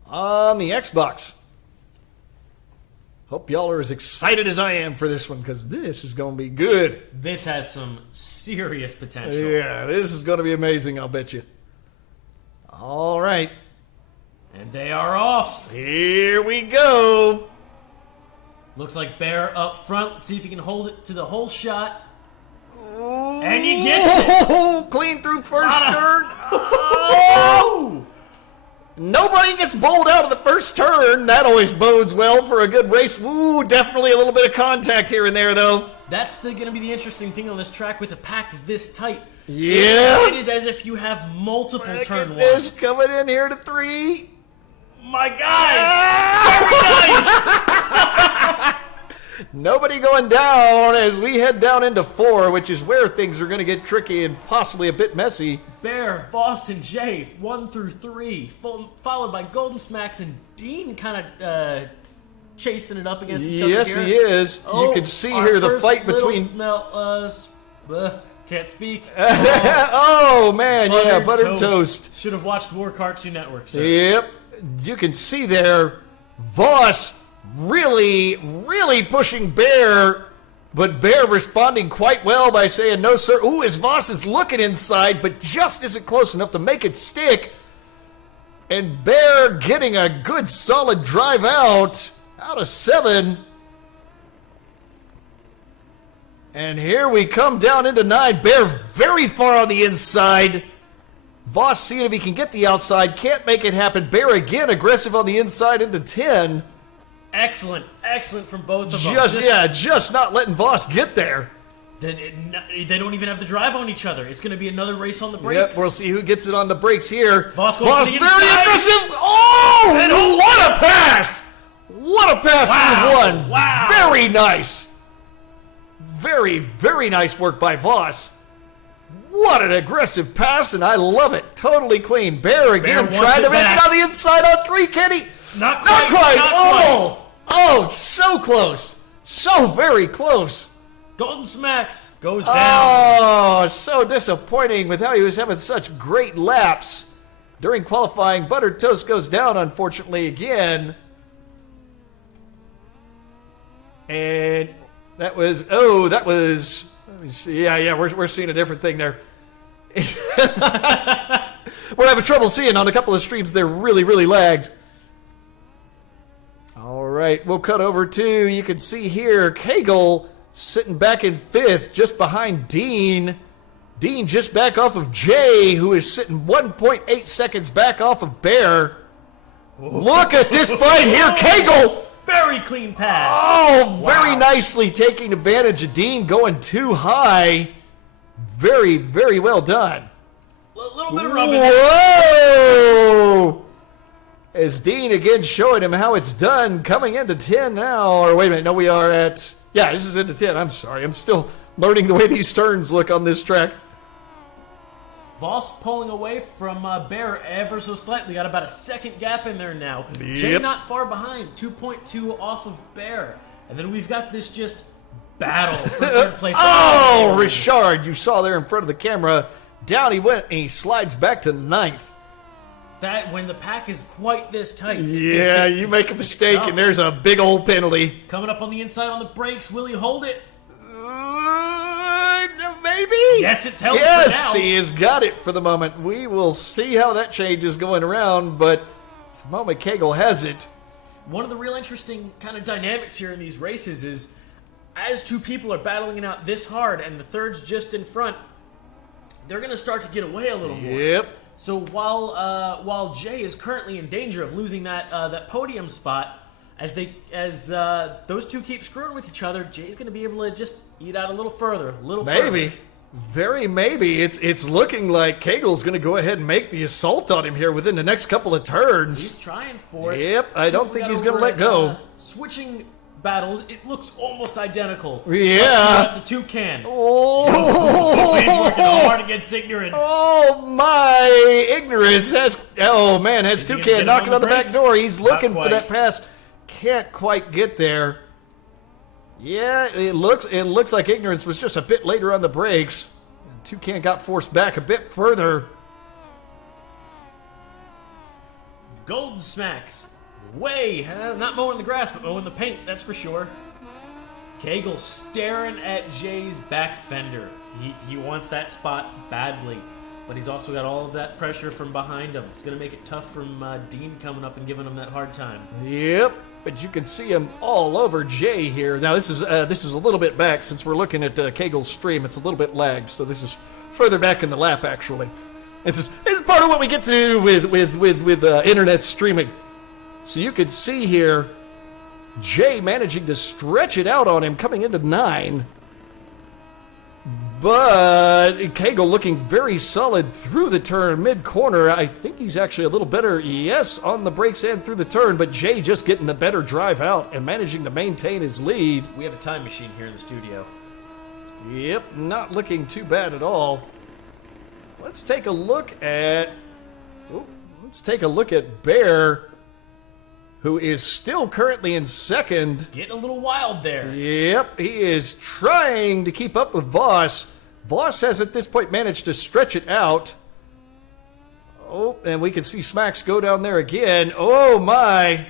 on the Xbox. Hope y'all are as excited as I am for this one, because this is going to be good. This has some serious potential. Yeah, this is going to be amazing, I'll bet you. All right. And they are off. Here we go. Looks like Bear up front. Let's see if he can hold it to the whole shot. And he gets it. Oh, clean through first turn. Oh! Nobody gets bowled out of the first turn. That always bodes well for a good race. Ooh, definitely a little bit of contact here and there, though. That's going to be the interesting thing on this track with a pack this tight. Yeah. It is as if you have multiple Look turn at this ones. coming in here to 3. My guys! Nobody going down as we head down into 4, which is where things are going to get tricky and possibly a bit messy. Bear, Voss, and Jay, 1 through 3, followed by Golden Smacks and Dean kind of chasing it up against each other here. Yes, he is. You can see here the fight between... Can't speak. Oh, man, buttered toast. Should have watched more Cartoon Network, sir. Yep. You can see there, Voss really, really pushing Bear, but Bear responding quite well by saying, no, sir. Ooh, as Voss is looking inside, but just isn't close enough to make it stick. And Bear getting a good solid drive out of 7. And here we come down into 9. Bear very far on the inside. Voss seeing if he can get the outside. Can't make it happen. Bear again aggressive on the inside into 10. Excellent from both of them. Just not letting Voss get there. They don't even have to drive on each other. It's going to be another race on the brakes. Yep, we'll see who gets it on the brakes here. Voss very aggressive. Oh, what a pass! What a pass for 1. Wow. Very nice. Very, very nice work by Voss. What an aggressive pass, and I love it. Totally clean. Bear again trying to make it on the inside on 3. Can he? Not quite. Oh, so close. So very close. Golden Smacks goes down. Oh, so disappointing with how he was having such great laps during qualifying. Buttered Toast goes down, unfortunately, again. And that was, let me see. Yeah, we're seeing a different thing there. We're having trouble seeing on a couple of streams. They're really, really lagged. All right, we'll cut over to, you can see here, Cagle sitting back in 5th, just behind Dean. Dean just back off of Jay, who is sitting 1.8 seconds back off of Bear. Look at this fight here, Cagle! Very clean pass. Oh, very nicely taking advantage of Dean going too high. Very, very well done. A little bit of rubbing. Whoa! As Dean again showing him how it's done, coming into 10 now. Or wait a minute, no, we are at... Yeah, this is into 10. I'm sorry. I'm still learning the way these turns look on this track. Voss pulling away from Bear ever so slightly. Got about a second gap in there now. Jay not far behind. 2.2 off of Bear. And then we've got this just battle for third place. Oh, Richard, you saw there in front of the camera. Down he went, and he slides back to 9th. That when the pack is quite this tight. Yeah, you make a mistake, and there's a big old penalty. Coming up on the inside on the brakes. Will he hold it? Maybe? Yes, it's held for now. Yes, he has got it for the moment. We will see how that change is going around, but for the moment, Cagle has it. One of the real interesting kind of dynamics here in these races is as two people are battling it out this hard and the third's just in front, they're going to start to get away a little more. Yep. So while Jay is currently in danger of losing that podium spot, as those two keep screwing with each other, Jay's going to be able to just eat out a little further, maybe. Very maybe. It's looking like Cagle's going to go ahead and make the assault on him here within the next couple of turns. He's trying for it. Yep, I don't think he's going to let go. Switching battles, it looks almost identical. Yeah. To Toucan. Oh. He's working hard against ignorance. Oh, my. Ignorance has... Oh, man, has Toucan knocking on the back door. He's looking for that pass. Can't quite get there. Yeah, it looks like Ignorance was just a bit later on the brakes. Toucan got forced back a bit further. Golden Smacks. Not mowing the grass, but mowing the paint, that's for sure. Cagle staring at Jay's back fender. He wants that spot badly, but he's also got all of that pressure from behind him. It's going to make it tough from Dean coming up and giving him that hard time. Yep, but you can see him all over Jay here. Now, this is a little bit back since we're looking at Cagle's stream. It's a little bit lagged, so this is further back in the lap, actually. This is part of what we get to with internet streaming. So you can see here, Jay managing to stretch it out on him coming into 9. But Cagle looking very solid through the turn, mid-corner. I think he's actually a little better, yes, on the brakes and through the turn, but Jay just getting the better drive out and managing to maintain his lead. We have a time machine here in the studio. Yep, not looking too bad at all. Let's take a look at Bear, who is still currently in second. Getting a little wild there. Yep, he is trying to keep up with Voss. Voss has at this point managed to stretch it out. Oh, and we can see Smacks go down there again. Oh my.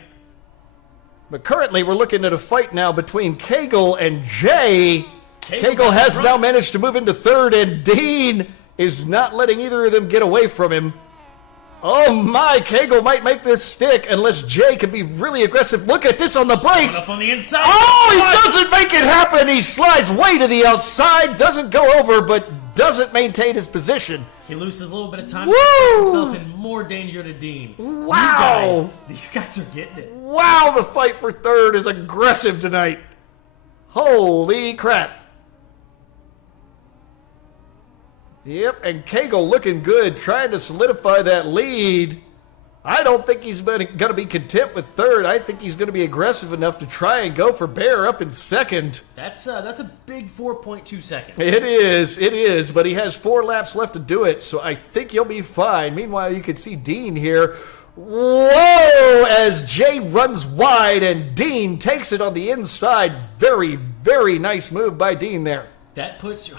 But currently we're looking at a fight now between Cagle and Jay. Cagle has now managed to move into third, and Dean is not letting either of them get away from him. Oh my, Cagle might make this stick unless Jay can be really aggressive. Look at this on the brakes. Up on the inside. Oh, he doesn't make it happen. He slides way to the outside, doesn't go over, but doesn't maintain his position. He loses a little bit of time. Woo! Puts himself in more danger to Dean. Wow. These guys are getting it. Wow, the fight for third is aggressive tonight. Holy crap. Yep, and Cagle looking good, trying to solidify that lead. I don't think he's going to be content with third. I think he's going to be aggressive enough to try and go for Bear up in second. That's a big 4.2 seconds. It is, but he has 4 laps left to do it, so I think he'll be fine. Meanwhile, you can see Dean here. Whoa! As Jay runs wide and Dean takes it on the inside. Very, very nice move by Dean there. That puts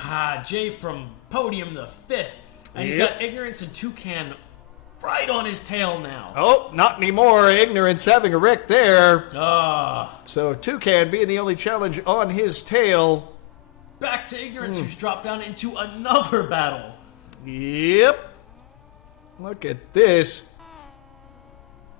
Jay from podium to 5th. And he's got Ignorance and Toucan right on his tail now. Oh, not anymore. Ignorance having a wreck there. Ah. So Toucan being the only challenge on his tail. Back to Ignorance, who's dropped down into another battle. Yep. Look at this.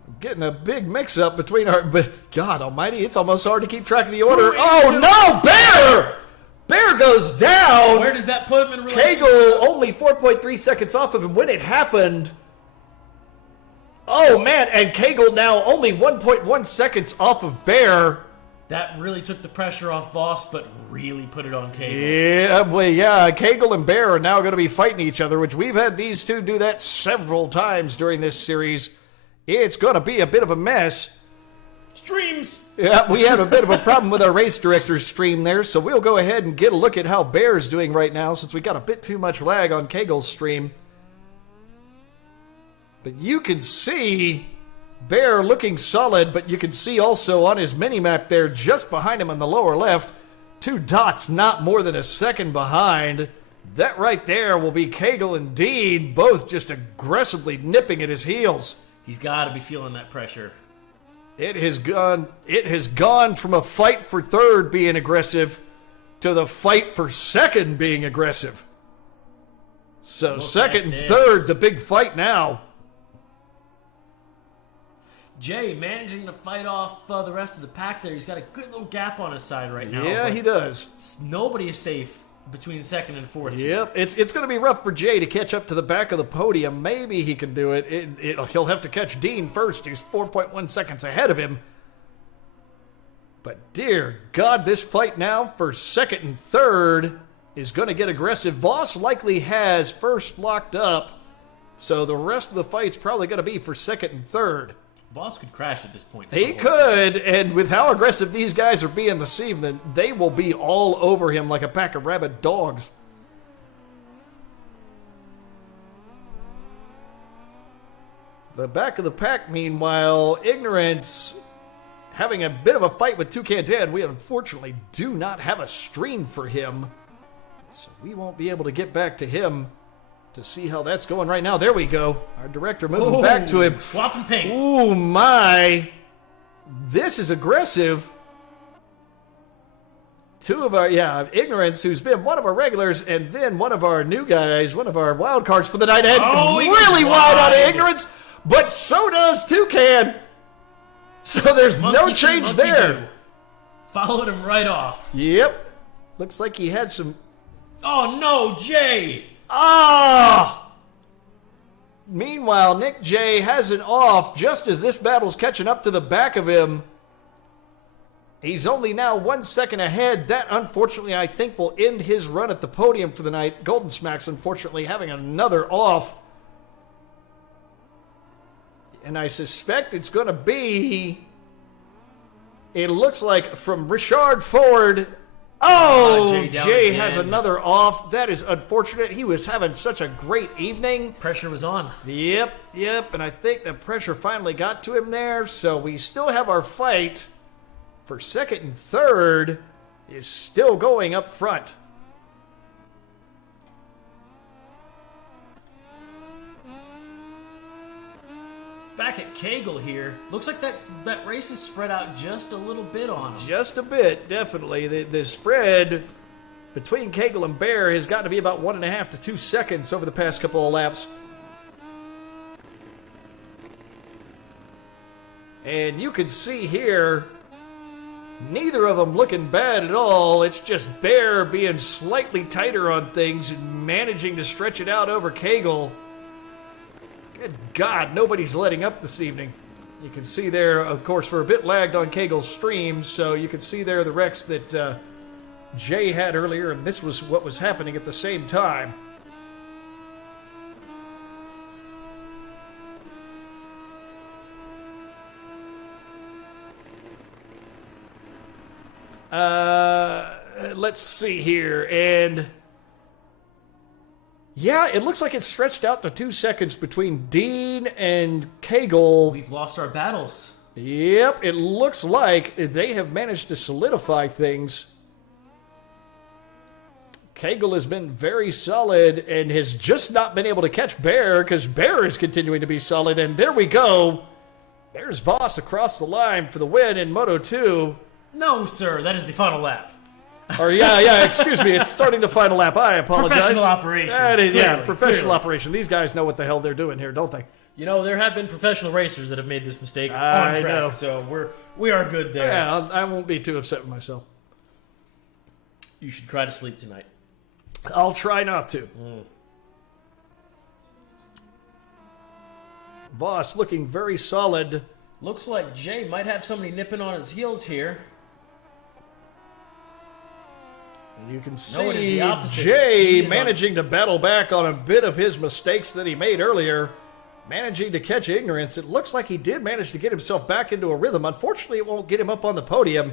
I'm getting a big mix-up between our... But God almighty, it's almost hard to keep track of the order. Oh, no! Bear! Bear goes down. Where does that put him in relation? Cagle only 4.3 seconds off of him when it happened. Oh, man, and Cagle now only 1.1 seconds off of Bear. That really took the pressure off Voss, but really put it on Cagle. Yeah, well, yeah, Cagle and Bear are now going to be fighting each other, which we've had these two do that several times during this series. It's going to be a bit of a mess. Streams! Yeah, we had a bit of a problem with our race director's stream there, so we'll go ahead and get a look at how Bear's doing right now, since we got a bit too much lag on Cagle's stream. But you can see Bear looking solid, but you can see also on his mini-map there, just behind him on the lower left, 2 dots not more than a second behind. That right there will be Cagle and Dean, both just aggressively nipping at his heels. He's got to be feeling that pressure. It has gone from a fight for third being aggressive to the fight for second being aggressive. So second and third, the big fight now. Jay managing to fight off the rest of the pack there. He's got a good little gap on his side right now. Yeah, he does. Nobody is safe between second and fourth. Yep, it's going to be rough for Jay to catch up to the back of the podium. Maybe he can do it. He'll have to catch Dean first, who's 4.1 seconds ahead of him. But dear God, this fight now for second and third is going to get aggressive. Voss likely has first locked up, so the rest of the fight's probably going to be for second and third. Voss could crash at this point. He could, and with how aggressive these guys are being this evening, they will be all over him like a pack of rabid dogs. The back of the pack, meanwhile, Ignorance having a bit of a fight with Toucan Dan. We unfortunately do not have a stream for him, so we won't be able to get back to him to see how that's going right now. There we go. Our director moving back to him. Swapping paint. Oh, my. This is aggressive. 2 of our, Ignorance, who's been one of our regulars, and then one of our new guys, one of our wild cards for the night. And really wild out of Ignorance, but so does Toucan. So there's no change there. Followed him right off. Yep. Looks like he had some... Oh, no, Jay. Ah! Meanwhile, Nick J has an off just as this battle's catching up to the back of him. He's only now 1 second ahead. That, unfortunately, I think will end his run at the podium for the night. Golden Smacks, unfortunately, having another off. And I suspect it's going to be... It looks like from Richard Ford. Oh, Jay has another off. That is unfortunate. He was having such a great evening. Pressure was on. Yep. And I think the pressure finally got to him there. So we still have our fight for second and third is still going up front. Back at Kegel here. Looks like that race is spread out just a little bit on him. Just a bit, definitely. The spread between Kegel and Bear has got to be about 1.5 to 2 seconds over the past couple of laps. And you can see here, neither of them looking bad at all. It's just Bear being slightly tighter on things and managing to stretch it out over Kegel. Good God, nobody's letting up this evening. You can see there, of course, we're a bit lagged on Kegel's stream, so you can see there the wrecks that Jay had earlier, and this was what was happening at the same time. Let's see here, and yeah, it looks like it's stretched out to 2 seconds between Dean and Kegel. We've lost our battles. Yep, it looks like they have managed to solidify things. Kegel has been very solid and has just not been able to catch Bear because Bear is continuing to be solid, and there we go. There's Voss across the line for the win in Moto 2. No, sir, that is the final lap. Or yeah, excuse me, it's starting the final lap. I apologize. Professional operation. That is, Clearly. professional operation. These guys know what the hell they're doing here, don't they? You know, there have been professional racers that have made this mistake on track, know. so we are good there. Yeah, I won't be too upset with myself. You should try to sleep tonight. I'll try not to. Voss looking very solid. Looks like Jay might have somebody nipping on his heels here. You can No, it is see the opposite. Jay managing to battle back on a bit of his mistakes that he made earlier. Managing to catch ignorance. It looks like he did manage to get himself back into a rhythm. Unfortunately, it won't get him up on the podium.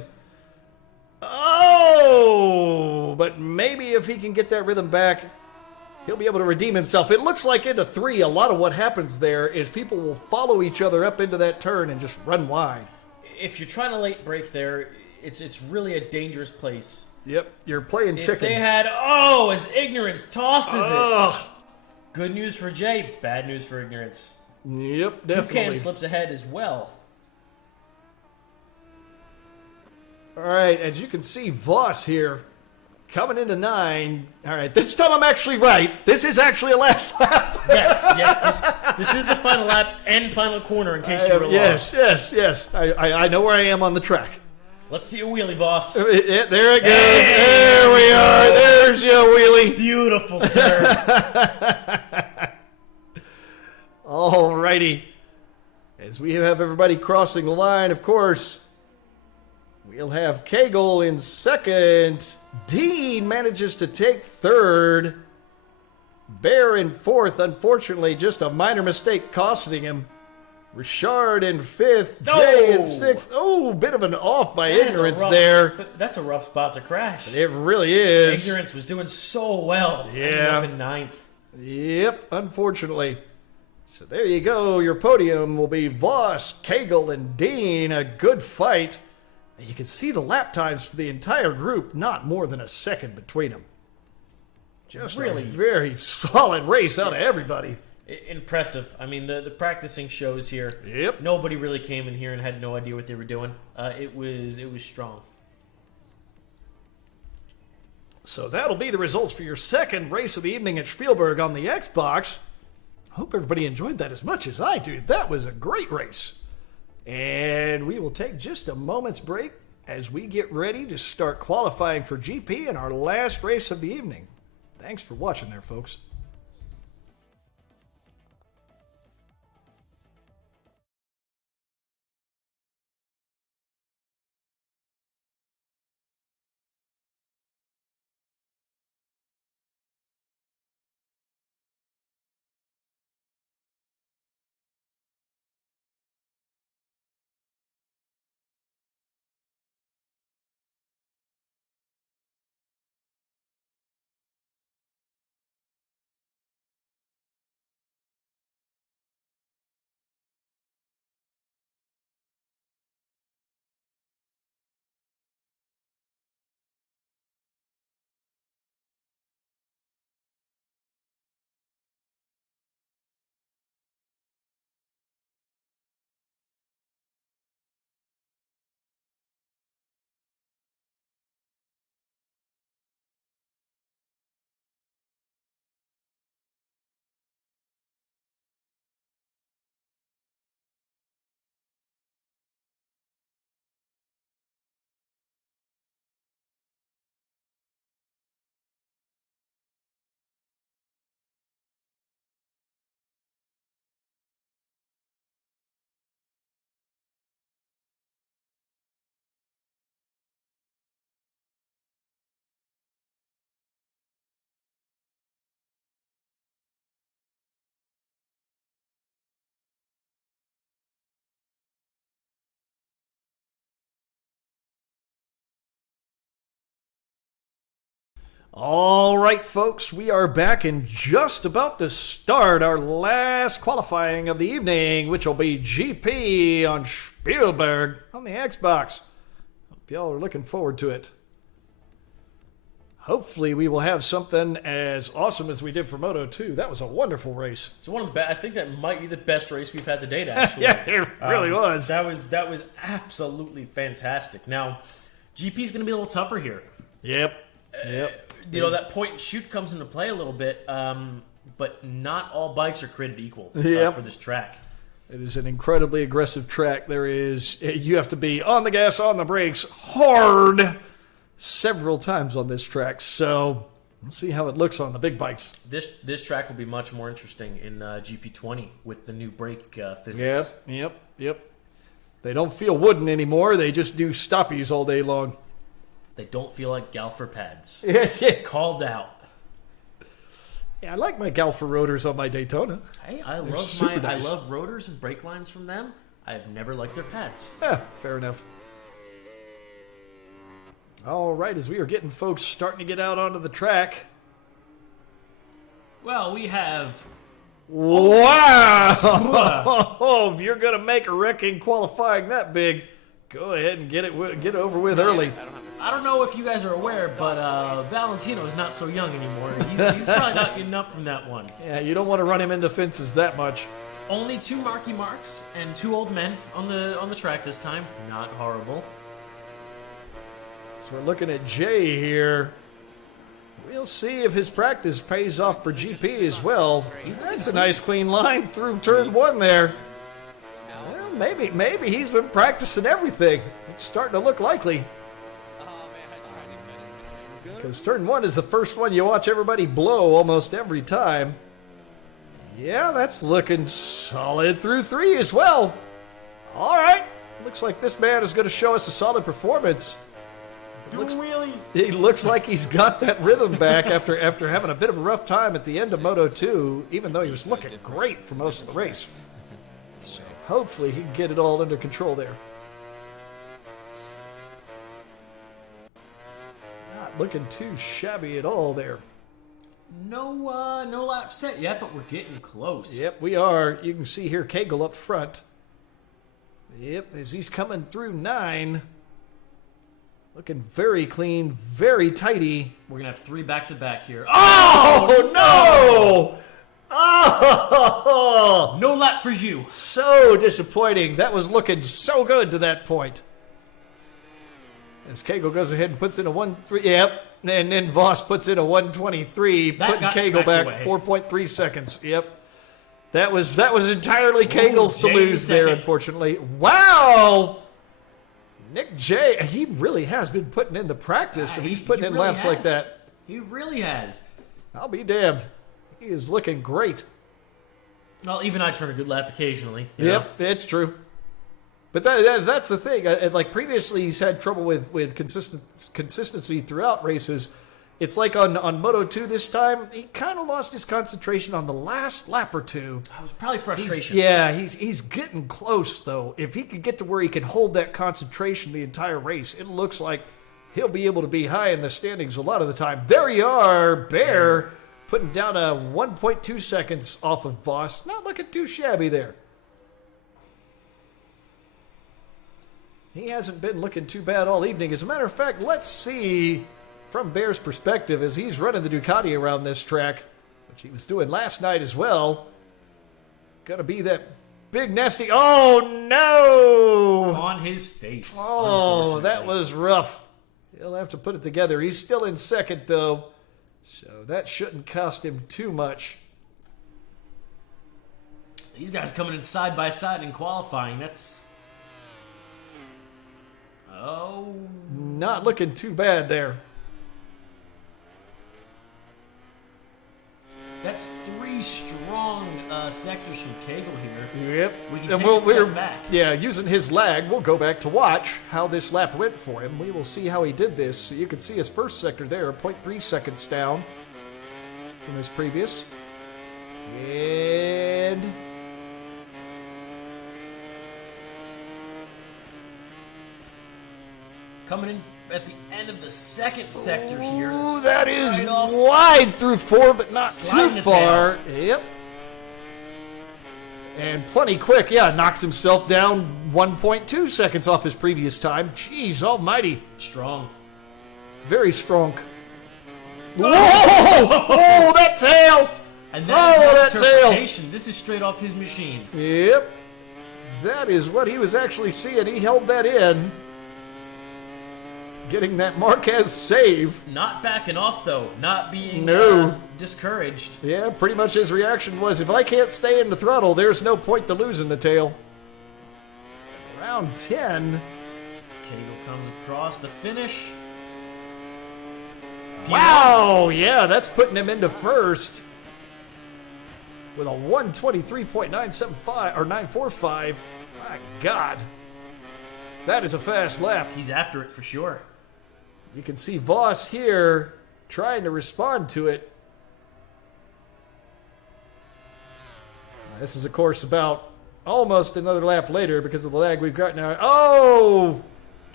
Oh, but maybe if he can get that rhythm back, he'll be able to redeem himself. It looks like into 3, a lot of what happens there is people will follow each other up into that turn and just run wide. If you're trying to late break there, it's really a dangerous place. Yep, you're playing If chicken. they had, as ignorance tosses it. Good news for Jay, bad news for ignorance. Yep, definitely. Toucan slips ahead as well. All right, as you can see, Voss here coming into 9. All right, this time I'm actually right. This is actually a last lap. Yes, this is the final lap and final corner in case you were lost. Yes. I know where I am on the track. Let's see a wheelie, boss. There it goes. Hey. There we are. There's your wheelie. Beautiful, sir. All righty. As we have everybody crossing the line, of course, we'll have Kegel in second. Dean manages to take third. Bear in fourth. Unfortunately, just a minor mistake costing him. Richard in fifth. Jay in sixth. Oh, bit of an off by ignorance there. But that's a rough spot to crash. It really is. Ignorance was doing so well. Yeah. Up in ninth. Yep, unfortunately. So there you go. Your podium will be Voss, Kegel, and Dean. A good fight. You can see the lap times for the entire group, not more than a second between them. Just really a very solid race out of everybody. Impressive. I mean, the practicing shows here. Yep. Nobody really came in here and had no idea what they were doing. It was strong. So that'll be the results for your second race of the evening at Spielberg on the Xbox. Hope everybody enjoyed that as much as I do. That was a great race. And we will take just a moment's break as we get ready to start qualifying for GP in our last race of the evening. Thanks for watching there, folks. All right, folks, we are back and just about to start our last qualifying of the evening, which will be GP on Spielberg on the Xbox. Hope y'all are looking forward to it. Hopefully, we will have something as awesome as we did for Moto 2. That was a wonderful race. It's one of the best. I think that might be the best race we've had to date, actually. Yeah, it really was. That was absolutely fantastic. Now, GP's going to be a little tougher here. Yep. That point and shoot comes into play a little bit, but not all bikes are created equal Yep. for this track. It is an incredibly aggressive track. You have to be on the gas, on the brakes, hard several times on this track. So let's see how it looks on the big bikes. This track will be much more interesting in GP20 with the new brake physics. Yep. They don't feel wooden anymore. They just do stoppies all day long. They don't feel like Galfer pads. Yeah. Called out. Yeah, I like my Galfer rotors on my Daytona. Hey, I super nice. love rotors and brake lines from them. I have never liked their pads. Yeah, fair enough. All right, as we are getting folks starting to get out onto the track. Well, we have... Wow! Oh, if you're going to make a wrecking qualifying that big, go ahead and get it over with early. I don't know if you guys are aware, but Valentino's not so young anymore. He's probably not getting up from that one. Yeah, you don't want to run him into fences that much. Only 2 marquee marks and 2 old men on the track this time. Not horrible. So we're looking at Jay here. We'll see if his practice pays off for GP as well. That's a nice clean line through turn 1 there. Well, maybe he's been practicing everything. It's starting to look likely. Because turn 1 is the first one you watch everybody blow almost every time. Yeah, that's looking solid through 3 as well. All right. Looks like this man is going to show us a solid performance. He looks like he's got that rhythm back after having a bit of a rough time at the end of Moto 2, even though he was looking great for most of the race. So hopefully he can get it all under control there. Not looking too shabby at all there. No lap set yet, but we're getting close. Yep, we are. You can see here Cagle up front. Yep, as he's coming through 9. Looking very clean, very tidy. We're going to have 3 back-to-back here. Oh, no! Oh! No lap for you. So disappointing. That was looking so good to that point. As Cagle goes ahead and puts in a 1-3. Yep. And then Voss puts in a 123, That putting got Cagle back away. 4.3 seconds. Yep. That was entirely Cagle's to Jay lose there, second. unfortunately. Wow! Nick J, he really has been putting in the practice, and he's putting in really laps like has. that. He really has. I'll be damned. He is looking great. Well, even I turn a good lap occasionally. you know? Yep, it's true. But that's the thing. Like previously, he's had trouble with consistency throughout races. It's like on Moto 2 this time, he kind of lost his concentration on the last lap or 2. It was probably frustration. He's getting close, though. If he could get to where he can hold that concentration the entire race, it looks like he'll be able to be high in the standings a lot of the time. There you are, Bear, putting down a 1.2 seconds off of Voss. Not looking too shabby there. He hasn't been looking too bad all evening. As a matter of fact, let's see from Bear's perspective as he's running the Ducati around this track, which he was doing last night as well. Gonna be that big nasty. Oh no! On his face. Oh, that unfortunately. was rough. He'll have to put it together. He's still in second though, so that shouldn't cost him too much. These guys coming in side by side in qualifying. That's... Oh. Not looking too bad there. That's 3 strong sectors from Cagle here. Yep. We can And take a step back. Yeah, using his lag, we'll go back to watch how this lap went for him. We will see how he did this. So you can see his first sector there, 0.3 seconds down from his previous. And Coming in at the end of the second sector here. Ooh, That's that is right off. wide through 4, but not Sliding too the far. Yep. And plenty quick. Yeah, knocks himself down 1.2 seconds off his previous time. Jeez almighty. Strong. Very strong. Whoa! Oh, that tail! And that tail! interpretation. This is straight off his machine. Yep. That is what he was actually seeing. He held that in. Getting that Marquez save. Not backing off, though. Not being discouraged. Yeah, pretty much his reaction was, if I can't stay in the throttle, there's no point to losing the tail. Round 10. Cagle comes across the finish. Wow, yeah, that's putting him into first. With a 123.975 or 945. My God. That is a fast lap. He's after it for sure. You can see Voss here trying to respond to it. This is, of course, about almost another lap later because of the lag we've got now. Oh!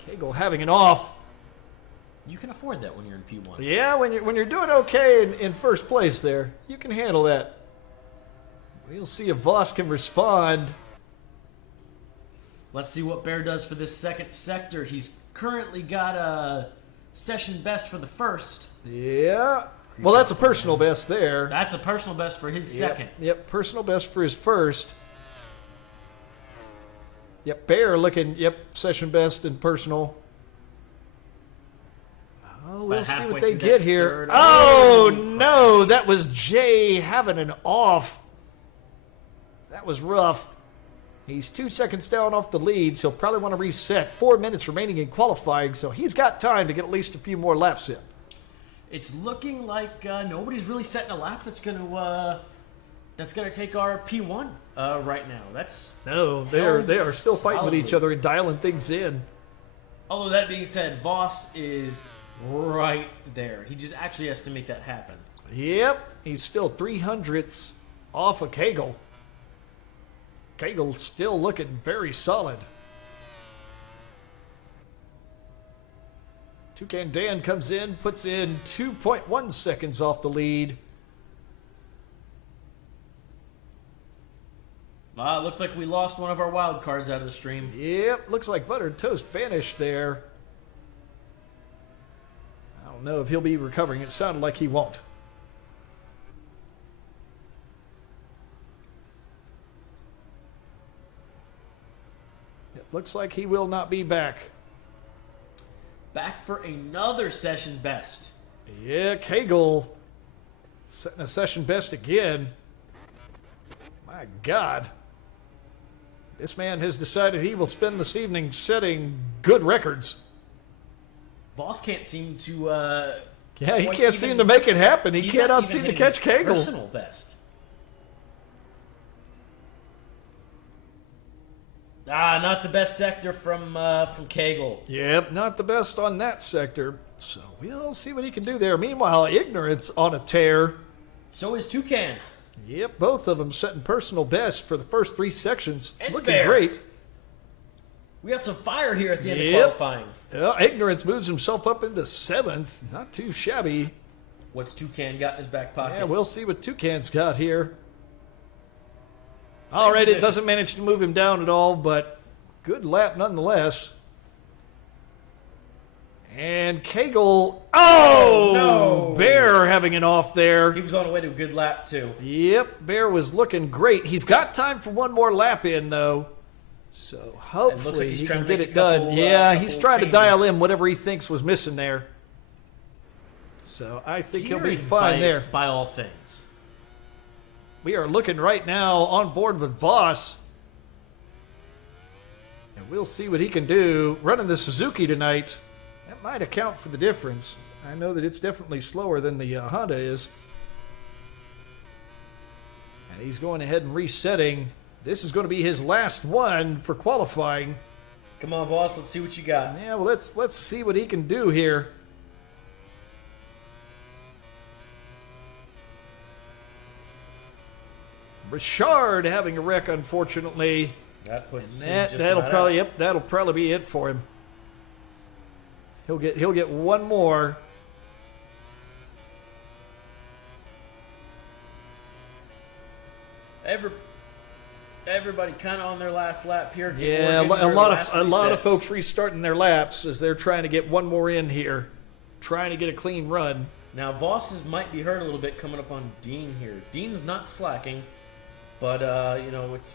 Cagle having an off. You can afford that when you're in P1. Yeah, when you're doing okay in first place there, you can handle that. We'll see if Voss can respond. Let's see what Bear does for this second sector. He's currently got a session best for the first. Yeah. Well, that's a personal best there. That's a personal best for his second. Yep, personal best for his first. Yep, Bear looking, session best and personal. Oh, we'll see what they get here. third. Oh, no, that was Jay having an off. That was rough. He's 2 seconds down off the lead, so he'll probably want to reset. 4 minutes remaining in qualifying, so he's got time to get at least a few more laps in. It's looking like nobody's really setting a lap that's gonna take our P1 right now. They are still fighting with each other and dialing things in. Although that being said, Voss is right there. He just actually has to make that happen. Yep, he's still 300ths off of Cagle. Cagle still looking very solid. Toucan Dan comes in, puts in 2.1 seconds off the lead. Looks like we lost one of our wild cards out of the stream. Yep, looks like Buttered Toast vanished there. I don't know if he'll be recovering. It sounded like he won't. It looks like he will not be back. Back for another session best. Yeah, Cagle setting a session best again. My God. This man has decided he will spend this evening setting good records. Voss can't seem to... Yeah, he can't seem to make it happen. He cannot seem to catch Cagle. Personal best. Not the best sector from Cagle. Yep, not the best on that sector. So we'll see what he can do there. Meanwhile, Ignorance on a tear. So is Toucan. Yep, both of them setting personal best for the first 3 sections. And Looking Bear. great. We got some fire here at the end of qualifying. Well, Ignorance moves himself up into 7th. Not too shabby. What's Toucan got in his back pocket? Yeah, we'll see what Toucan's got here. Same All right, position. it doesn't manage to move him down at all, but good lap nonetheless. And Cagle. Oh, no. Bear having an off there. He was on the way to a good lap, too. Yep, Bear was looking great. He's got time for one more lap in, though. So hopefully he's he trying can to get make it a couple, done. Yeah, couple he's trying to changes. dial in whatever he thinks was missing there. So I think he'll be fine there. By all things. We are looking right now on board with Voss. And we'll see what he can do. Running the Suzuki tonight, that might account for the difference. I know that it's definitely slower than the Honda is. And he's going ahead and resetting. This is going to be his last one for qualifying. Come on, Voss, let's see what you got. Yeah, well, let's see what he can do here. Richard having a wreck, unfortunately. That puts That'll probably be it for him. He'll get one more. Everybody kind of on their last lap here. Yeah, a lot of folks restarting their laps as they're trying to get one more in here, trying to get a clean run. Now, Voss might be hurt a little bit coming up on Dean here. Dean's not slacking, but, it's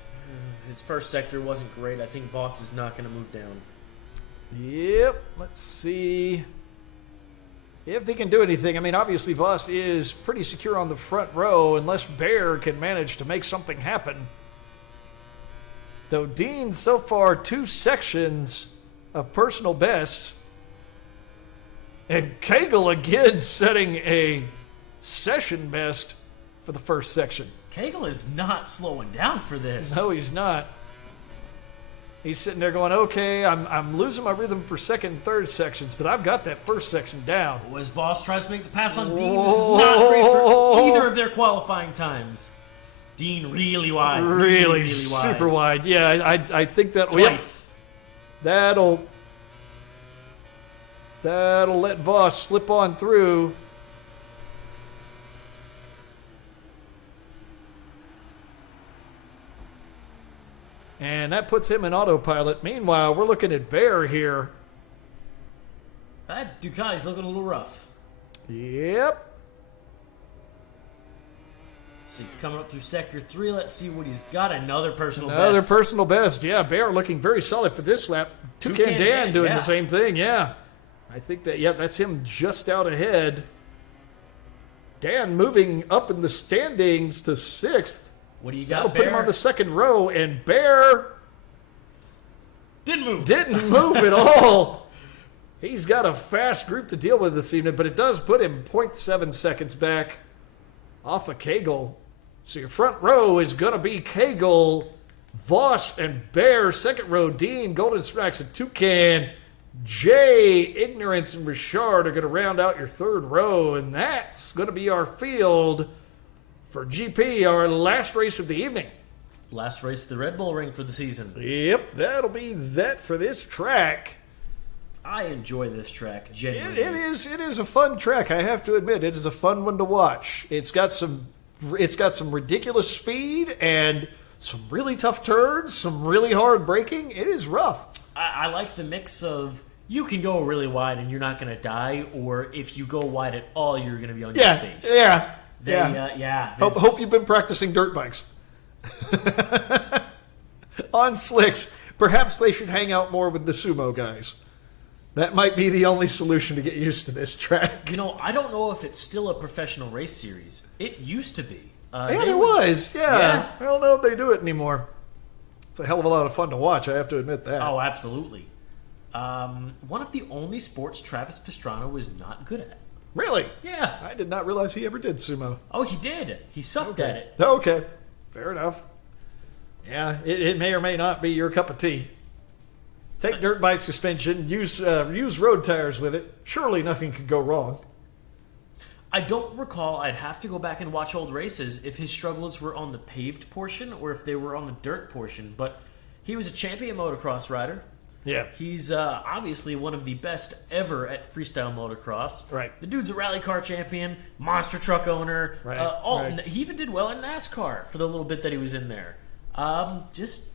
his first sector wasn't great. I think Voss is not going to move down. Yep, let's see if he can do anything. I mean, obviously Voss is pretty secure on the front row unless Bear can manage to make something happen. Though Dean, so far, 2 sections of personal best. And Cagle again setting a session best for the first section. Cagle is not slowing down for this. No, he's not. He's sitting there going, okay, I'm losing my rhythm for second and third sections, but I've got that first section down. As Voss tries to make the pass on Dean, this is not great for either of their qualifying times. Dean really wide. Really wide. Super wide. Yeah, I think that... Twice. Yep, that'll let Voss slip on through. And that puts him in autopilot. Meanwhile, we're looking at Bear here. That Ducati's looking a little rough. Yep. So coming up through Sector 3, let's see what he's got. Another personal best. Yeah, Bear looking very solid for this lap. Toucan Dan doing the same thing, yeah. I think that's him just out ahead. Dan moving up in the standings to 6th. What do you got, That'll Bear? put him on the second row, and Bear didn't move at all. He's got a fast group to deal with this evening, but it does put him 0.7 seconds back off of Cagle. So your front row is going to be Cagle, Voss, and Bear. Second row, Dean, Golden Smacks, and Toucan. Jay, Ignorance, and Richard are going to round out your third row, and that's going to be our field for GP, our last race of the evening. Last race of the Red Bull Ring for the season. Yep, that'll be that for this track. I enjoy this track, genuinely. It is a fun track, I have to admit. It is a fun one to watch. It's got some ridiculous speed and some really tough turns, some really hard braking. It is rough. I like the mix of you can go really wide and you're not going to die, or if you go wide at all, you're going to be on your face. Yeah. Hope you've been practicing dirt bikes. On slicks. Perhaps they should hang out more with the sumo guys. That might be the only solution to get used to this track. I don't know if it's still a professional race series. It used to be. There was. Yeah. I don't know if they do it anymore. It's a hell of a lot of fun to watch, I have to admit that. Oh, absolutely. One of the only sports Travis Pastrana was not good at. Really? Yeah. I did not realize he ever did sumo. Oh, he did. He sucked at it. Okay. Fair enough. Yeah, it may or may not be your cup of tea. Take dirt bike suspension, use road tires with it. Surely nothing could go wrong. I don't recall. I'd have to go back and watch old races if his struggles were on the paved portion or if they were on the dirt portion. But he was a champion motocross rider. Yeah. He's obviously one of the best ever at freestyle motocross. Right. The dude's a rally car champion, monster truck owner. Right. Right. He even did well in NASCAR for the little bit that he was in there. Just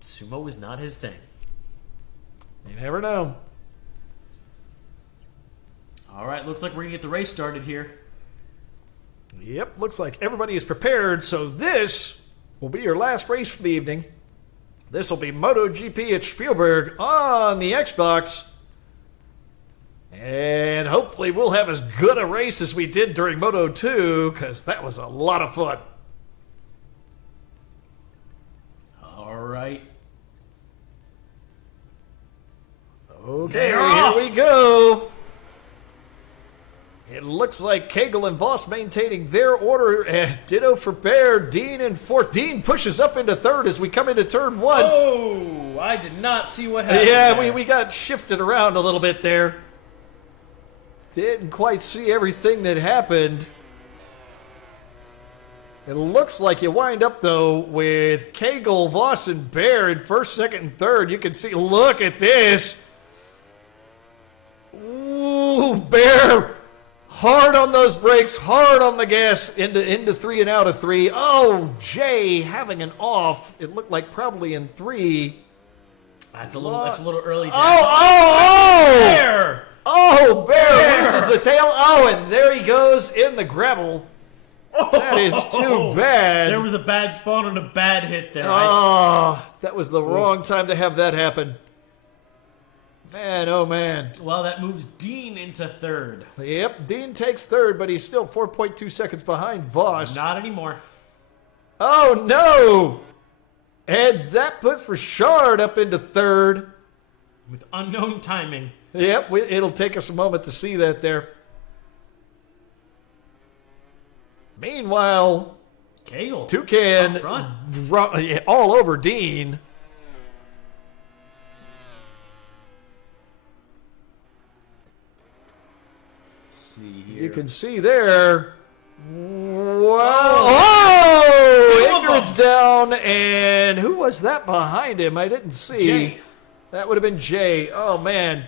sumo was not his thing. You never know. All right, looks like we're going to get the race started here. Yep, looks like everybody is prepared, so this will be your last race for the evening. This will be MotoGP at Spielberg on the Xbox. And hopefully we'll have as good a race as we did during Moto 2, because that was a lot of fun. All right. Okay, here we go. It looks like Cagle and Voss maintaining their order, and ditto for Bear, Dean in fourth. Dean pushes up into third as we come into turn one. Oh, I did not see what happened. Yeah, we got shifted around a little bit there. Didn't quite see everything that happened. It looks like you wind up, though, with Cagle, Voss, and Bear in first, second, and third. You can see, look at this. Oh, Bear. Hard on those brakes, hard on the gas, into 3 and out of 3. Oh, Jay having an off. It looked like probably in 3. That's a little early. Bear! Bear! Oh, Bear loses the tail. Oh, and there he goes in the gravel. That is too bad. There was a bad spawn and a bad hit there. Oh, that was the wrong time to have that happen. Man, oh man. Well, that moves Dean into third. Yep, Dean takes third, but he's still 4.2 seconds behind Voss. Not anymore. Oh, no! And that puts Richard up into third. With unknown timing. Yep, it'll take us a moment to see that there. Meanwhile, Cagle. Toucan Up front. all over Dean. Let's see here. You can see there. Wow. Oh! Ingrid's down, and who was that behind him? I didn't see. Jay. That would have been Jay. Oh, man.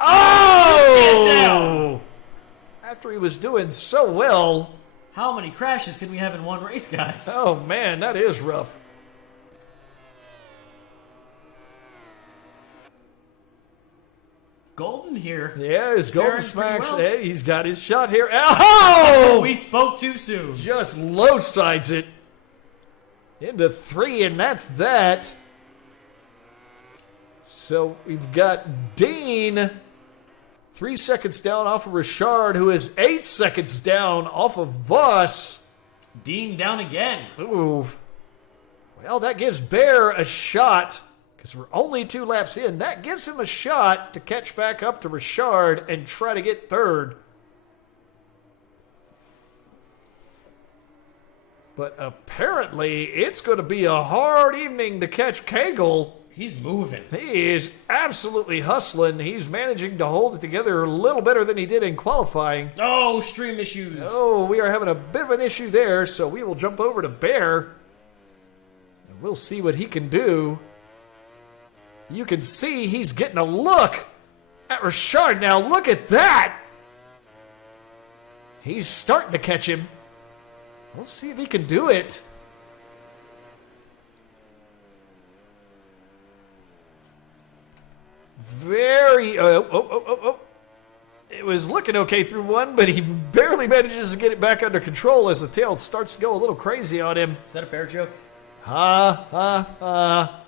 Oh! After he was doing so well. How many crashes can we have in one race, guys? Oh, man, that is rough. Golden here. Yeah, his Golden Faring pretty Smacks. well. Hey, he's got his shot here. Oh! We spoke too soon. Just low sides it into 3, and that's that. So we've got Dean 3 seconds down off of Richard, who is 8 seconds down off of Voss. Dean down again. Ooh. Well, that gives Bear a shot, because we're only 2 laps in. That gives him a shot to catch back up to Richard and try to get third. But apparently, it's going to be a hard evening to catch Cagle. He's moving. He is absolutely hustling. He's managing to hold it together a little better than he did in qualifying. Oh, stream issues. Oh, we are having a bit of an issue there, so we will jump over to Bear. And we'll see what he can do. You can see he's getting a look at Richard now. Look at that. He's starting to catch him. We'll see if he can do it. Very... It was looking okay through 1, but he barely manages to get it back under control as the tail starts to go a little crazy on him. Is that a bear joke? Ha, ha, ha.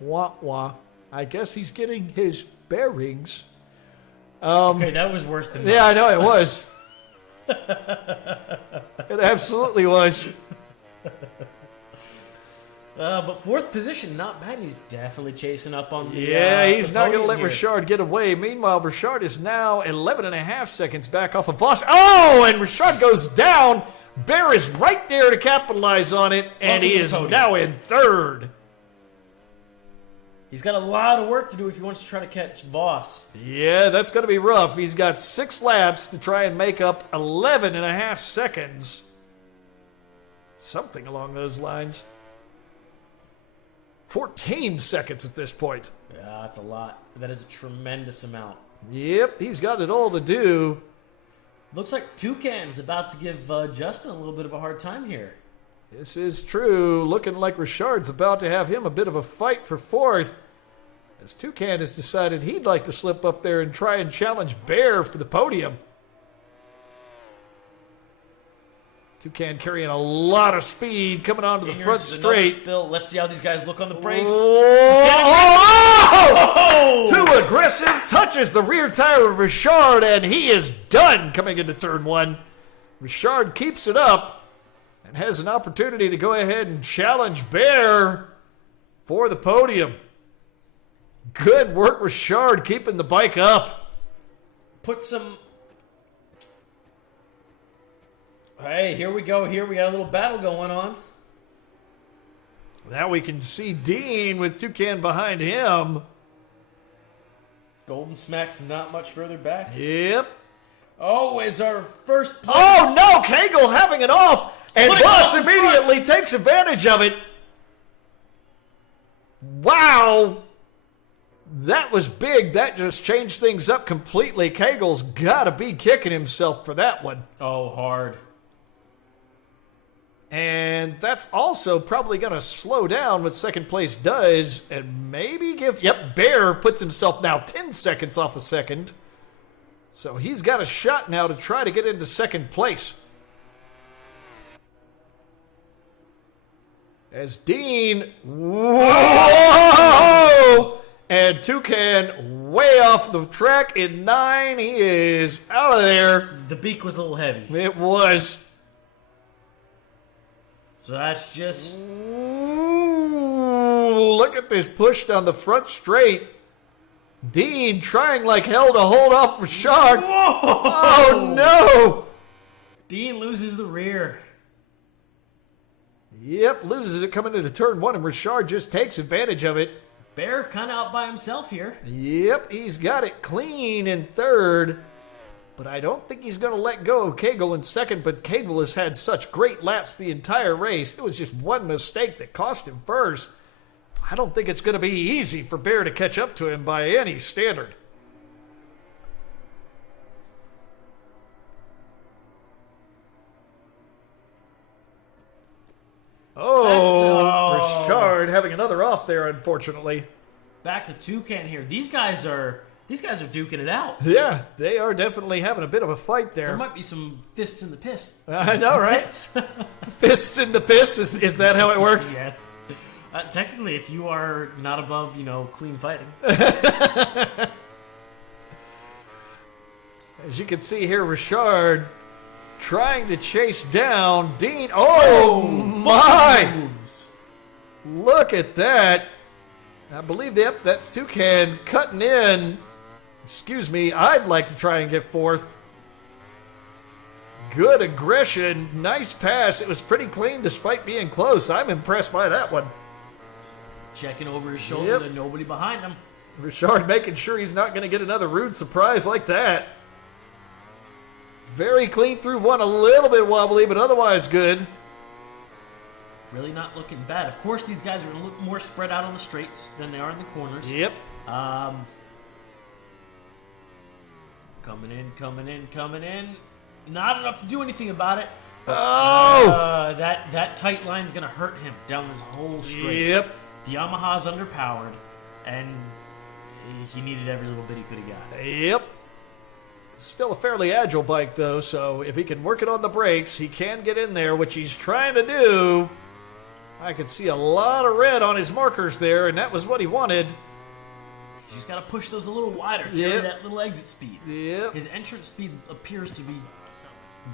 Wah, wah. I guess he's getting his bearings. Okay, that was worse than Yeah, I know it was. It absolutely was. But 4th position, not bad. He's definitely chasing up on the Yeah, he's the not going to podium let here. Richard get away. Meanwhile, Richard is now 11.5 seconds back off of Voss. Oh, and Richard goes down. Bear is right there to capitalize on it, and he is now in 3rd. He's got a lot of work to do if he wants to try to catch Voss. Yeah, that's going to be rough. He's got 6 laps to try and make up 11.5 seconds. Something along those lines. 14 seconds at this point. Yeah, that's a lot. That is a tremendous amount. Yep, he's got it all to do. Looks like Toucan's about to give Justin a little bit of a hard time here. This is true. Looking like Richard's about to have him a bit of a fight for 4th. As Toucan has decided he'd like to slip up there and try and challenge Bear for the podium. Toucan carrying a lot of speed coming onto the front Here's another straight. spill. Let's see how these guys look on the brakes. Oh! Too aggressive. Touches the rear tire of Richard, and he is done coming into turn 1. Richard keeps it up and has an opportunity to go ahead and challenge Bear for the podium. Good work, Richard, keeping the bike up. Put some... Hey, here we go. Here we got a little battle going on. Now we can see Dean with Toucan behind him. Golden Smack's not much further back. Yep. Oh, is our first place. Oh, no! Cagle having it off, and Put it Voss off in immediately takes advantage of it. Wow! That was big. That just changed things up completely. Kegel's got to be kicking himself for that one. Oh, hard. And that's also probably going to slow down what second place does and maybe give... Yep, Bear puts himself now 10 seconds off a second. So he's got a shot now to try to get into second place. As Dean... Whoa! And Toucan way off the track in 9. He is out of there. The beak was a little heavy. It was... So that's just... Ooh, look at this push down the front straight. Dean trying like hell to hold off Richard. Whoa! Oh, no. Dean loses the rear. Yep, loses it coming into turn 1, and Richard just takes advantage of it. Bear kind of out by himself here. Yep, he's got it clean in third. But I don't think he's going to let go of Kegel in second, but Kegel has had such great laps the entire race. It was just one mistake that cost him first. I don't think it's going to be easy for Bear to catch up to him by any standard. Oh, Richard having another off there, unfortunately. Back to Toucan here. These guys are duking it out. Yeah, they are definitely having a bit of a fight there. There might be some fists in the piss. I know, right? Fists in the piss? Is that how it works? Yes. Technically, if you are not above, clean fighting. As you can see here, Richard trying to chase down Dean. Oh, my! Moves. Look at that. I believe, that's Toucan cutting in. Excuse me, I'd like to try and get fourth. Good aggression. Nice pass. It was pretty clean despite being close. I'm impressed by that one. Checking over his shoulder to nobody behind him. Richard making sure he's not going to get another rude surprise like that. Very clean through one. A little bit wobbly, but otherwise good. Really not looking bad. Of course, these guys are a little more spread out on the straights than they are in the corners. Yep. Coming in. Not enough to do anything about it. Oh! That tight line's going to hurt him down this whole straight. Yep. The Yamaha's underpowered, and he needed every little bit he could have got. Yep. Still a fairly agile bike, though, so if he can work it on the brakes, he can get in there, which he's trying to do. I could see a lot of red on his markers there, and that was what he wanted. He's just got to push those a little wider, carry that little exit speed. Yep. His entrance speed appears to be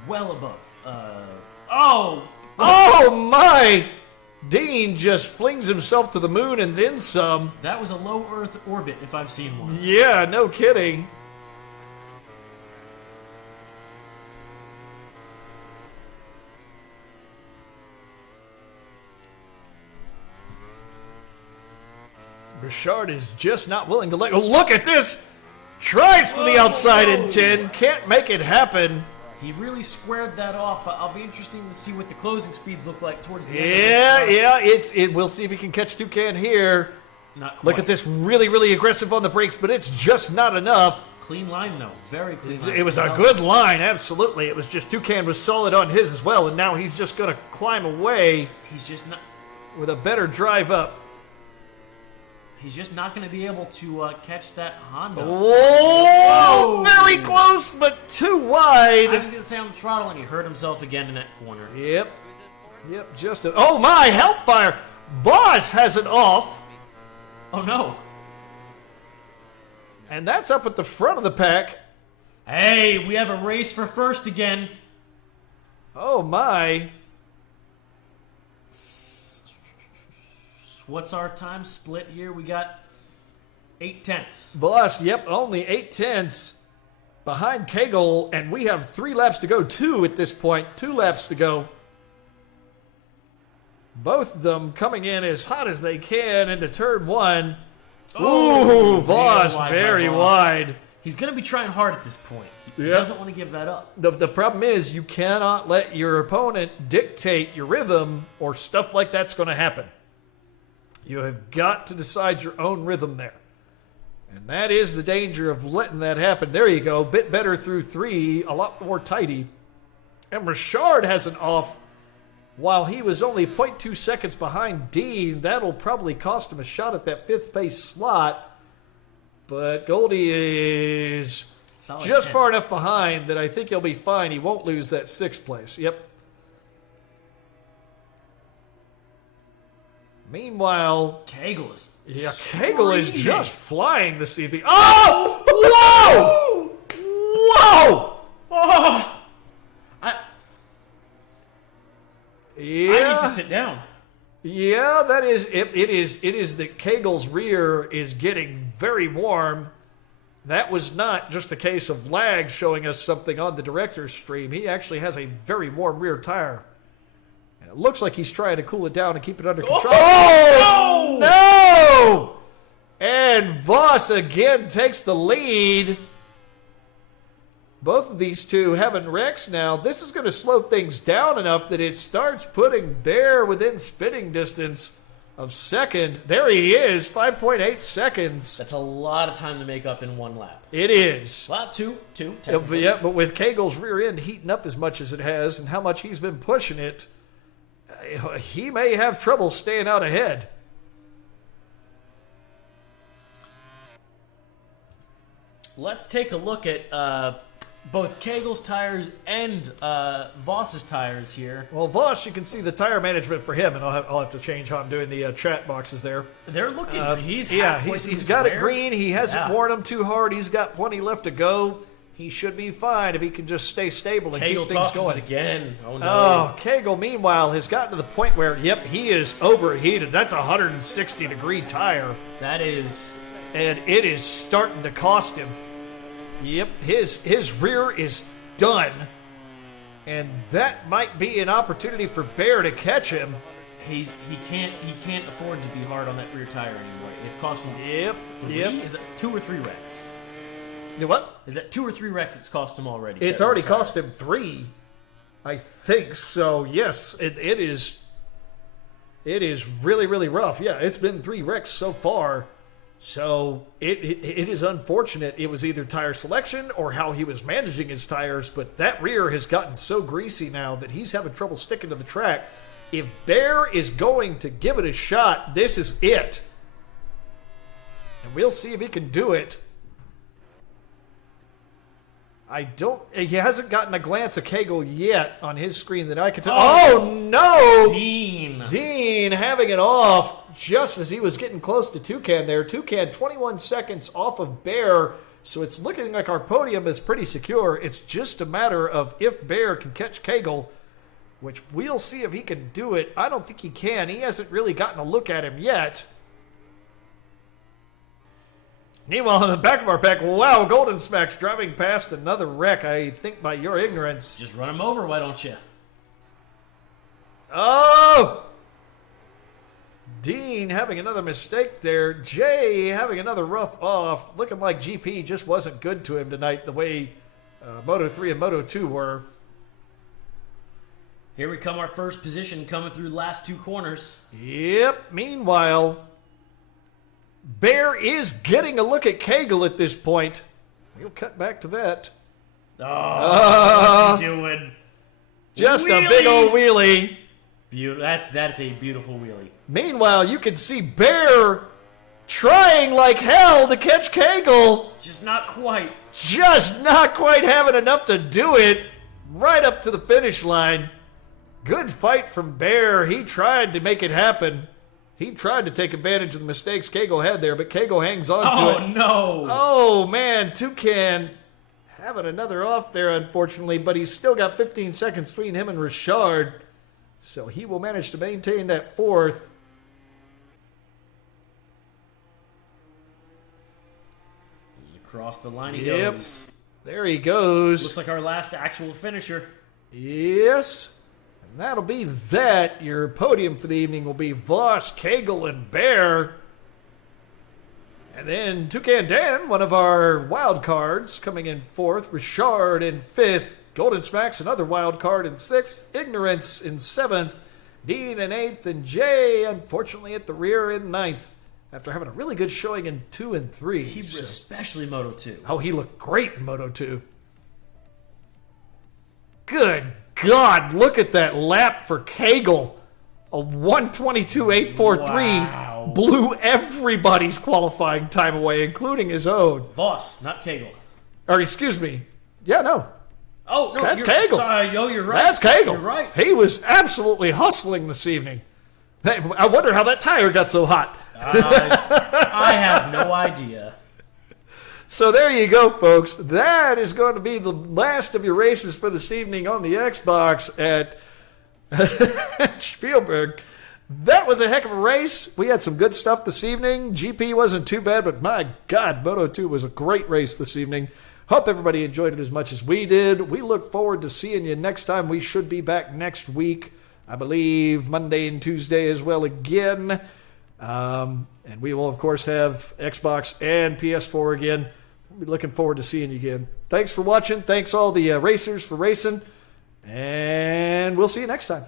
well above. Oh, my! Dean just flings himself to the moon and then some. That was a low Earth orbit, if I've seen one. Yeah, no kidding. Richard is just not willing to let go. Look at this! Tries for the outside in 10. Can't make it happen. He really squared that off. I'll be interested to see what the closing speeds look like towards the end. We'll see if he can catch Toucan here. Not quite. Look at this, really, really aggressive on the brakes, but it's just not enough. Clean line, though. Very clean line. It was a good line, absolutely. It was just Toucan was solid on his as well, and now he's just going to climb away. He's just not... With a better drive up. He's just not going to be able to catch that Honda. Whoa! Very close, but too wide. I was going to say on the throttle, and he hurt himself again in that corner. Yep, just a... Oh, my, Hellfire! Voss has it off. Oh, no. And that's up at the front of the pack. Hey, we have a race for first again. Oh, my. What's our time split here? We got 8/10. Voss, only 8/10 behind Kegel, and we have 3 laps to go. 2 at this point. 2 laps to go. Both of them coming in as hot as they can into turn 1. Ooh, Voss, very wide. He's going to be trying hard at this point. He doesn't want to give that up. The problem is you cannot let your opponent dictate your rhythm or stuff like that's going to happen. You have got to decide your own rhythm there. And that is the danger of letting that happen. There you go. Bit better through 3. A lot more tidy. And Richard has an off. While he was only 0.2 seconds behind Dean, that'll probably cost him a shot at that 5th place slot. But Goldie is Solid just 10. far enough behind that I think he'll be fine. He won't lose that 6th place. Yep. Meanwhile, Kegel is Kegel is screaming. just flying this evening. Oh! Whoa! Whoa! Oh! Yeah. I need to sit down. Yeah, that is it. It is that Kegel's rear is getting very warm. That was not just a case of lag showing us something on the director's stream. He actually has a very warm rear tire. And it looks like he's trying to cool it down and keep it under control. Oh, no! And Voss again takes the lead. Both of these two having wrecks now. This is going to slow things down enough that it starts putting Bear within spitting distance of second. There he is, 5.8 seconds. That's a lot of time to make up in one lap. It is. Well, two. But with Kegel's rear end heating up as much as it has and how much he's been pushing it, he may have trouble staying out ahead. Let's take a look at both Kegel's tires and Voss's tires here. Well, Voss, you can see the tire management for him, and I'll have to change how I'm doing the chat boxes there. They're looking. He's got it green. He hasn't worn them too hard. He's got plenty left to go. He should be fine if he can just stay stable and Kegel keep things tosses going. it again. Oh no! Oh, Kegel, meanwhile, has gotten to the point where, yep, he is overheated. That's a 160-degree tire, That is. and it is starting to cost him. Yep, his rear is done, and that might be an opportunity for Bear to catch him. He can't afford to be hard on that rear tire anymore. It's costing him. Yep, Three? yep. Is that 2 or 3 wrecks? You know what? Is that 2 or 3 wrecks? It's cost him already. It's that already rear tire. cost him 3, I think. So yes, it is. It is really, really rough. Yeah, it's been 3 wrecks so far. So it is unfortunate. It was either tire selection or how he was managing his tires, but that rear has gotten so greasy now that he's having trouble sticking to the track. If Bear is going to give it a shot, this is it. And we'll see if he can do it. He hasn't gotten a glance of Kegel yet on his screen that I can tell. Oh no! Dean having it off just as he was getting close to Toucan there. Toucan 21 seconds off of Bear, so it's looking like our podium is pretty secure. It's just a matter of if Bear can catch Kegel, which we'll see if he can do it. I don't think he can. He hasn't really gotten a look at him yet. Meanwhile, in the back of our pack, wow, Golden Smacks driving past another wreck, I think by your ignorance. Just run him over, why don't you? Oh! Dean having another mistake there. Jay having another rough off. Looking like GP just wasn't good to him tonight the way Moto3 and Moto2 were. Here we come, our first position coming through the last 2 corners. Yep. Meanwhile, Bear is getting a look at Kegel at this point. We'll cut back to that. Oh, what's he doing? Just Wheelie! a big old wheelie. That's a beautiful wheelie. Meanwhile, you can see Bear trying like hell to catch Kegel. Just not quite. Just not quite having enough to do it. Right up to the finish line. Good fight from Bear. He tried to make it happen. He tried to take advantage of the mistakes Kegel had there, but Kegel hangs on to it. Oh, no. Oh, man. Toucan having another off there, unfortunately, but he's still got 15 seconds between him and Richard. So he will manage to maintain that 4th. Across the line he Yep. goes. There he goes. Looks like our last actual finisher. Yes. And that'll be that. Your podium for the evening will be Voss, Kegel, and Bear. And then Toucan Dan, one of our wild cards, coming in 4th. Richard in 5th. Golden Smacks, another wild card in 6th. Ignorance in 7th. Dean in 8th. And Jay, unfortunately, at the rear in 9th. after having a really good showing in 2 and 3. Especially Moto 2. Oh, he looked great in Moto 2. Good God, look at that lap for Cagle. A 1:22.843 Wow. blew everybody's qualifying time away, including his own. Voss, not Cagle. Or, excuse me. Yeah, no. Oh, no, That's you're, Cagle. Sorry, you're right. That's Cagle. You're right. He was absolutely hustling this evening. I wonder how that tire got so hot. I have no idea. So there you go, folks. That is going to be the last of your races for this evening on the Xbox at Spielberg. That was a heck of a race. We had some good stuff this evening. GP wasn't too bad, but my God, Moto 2 was a great race this evening. Hope everybody enjoyed it as much as we did. We look forward to seeing you next time. We should be back next week, I believe, Monday and Tuesday as well again. And we will, of course, have Xbox and PS4 again. We'll be looking forward to seeing you again. Thanks for watching. Thanks all the racers for racing. And we'll see you next time.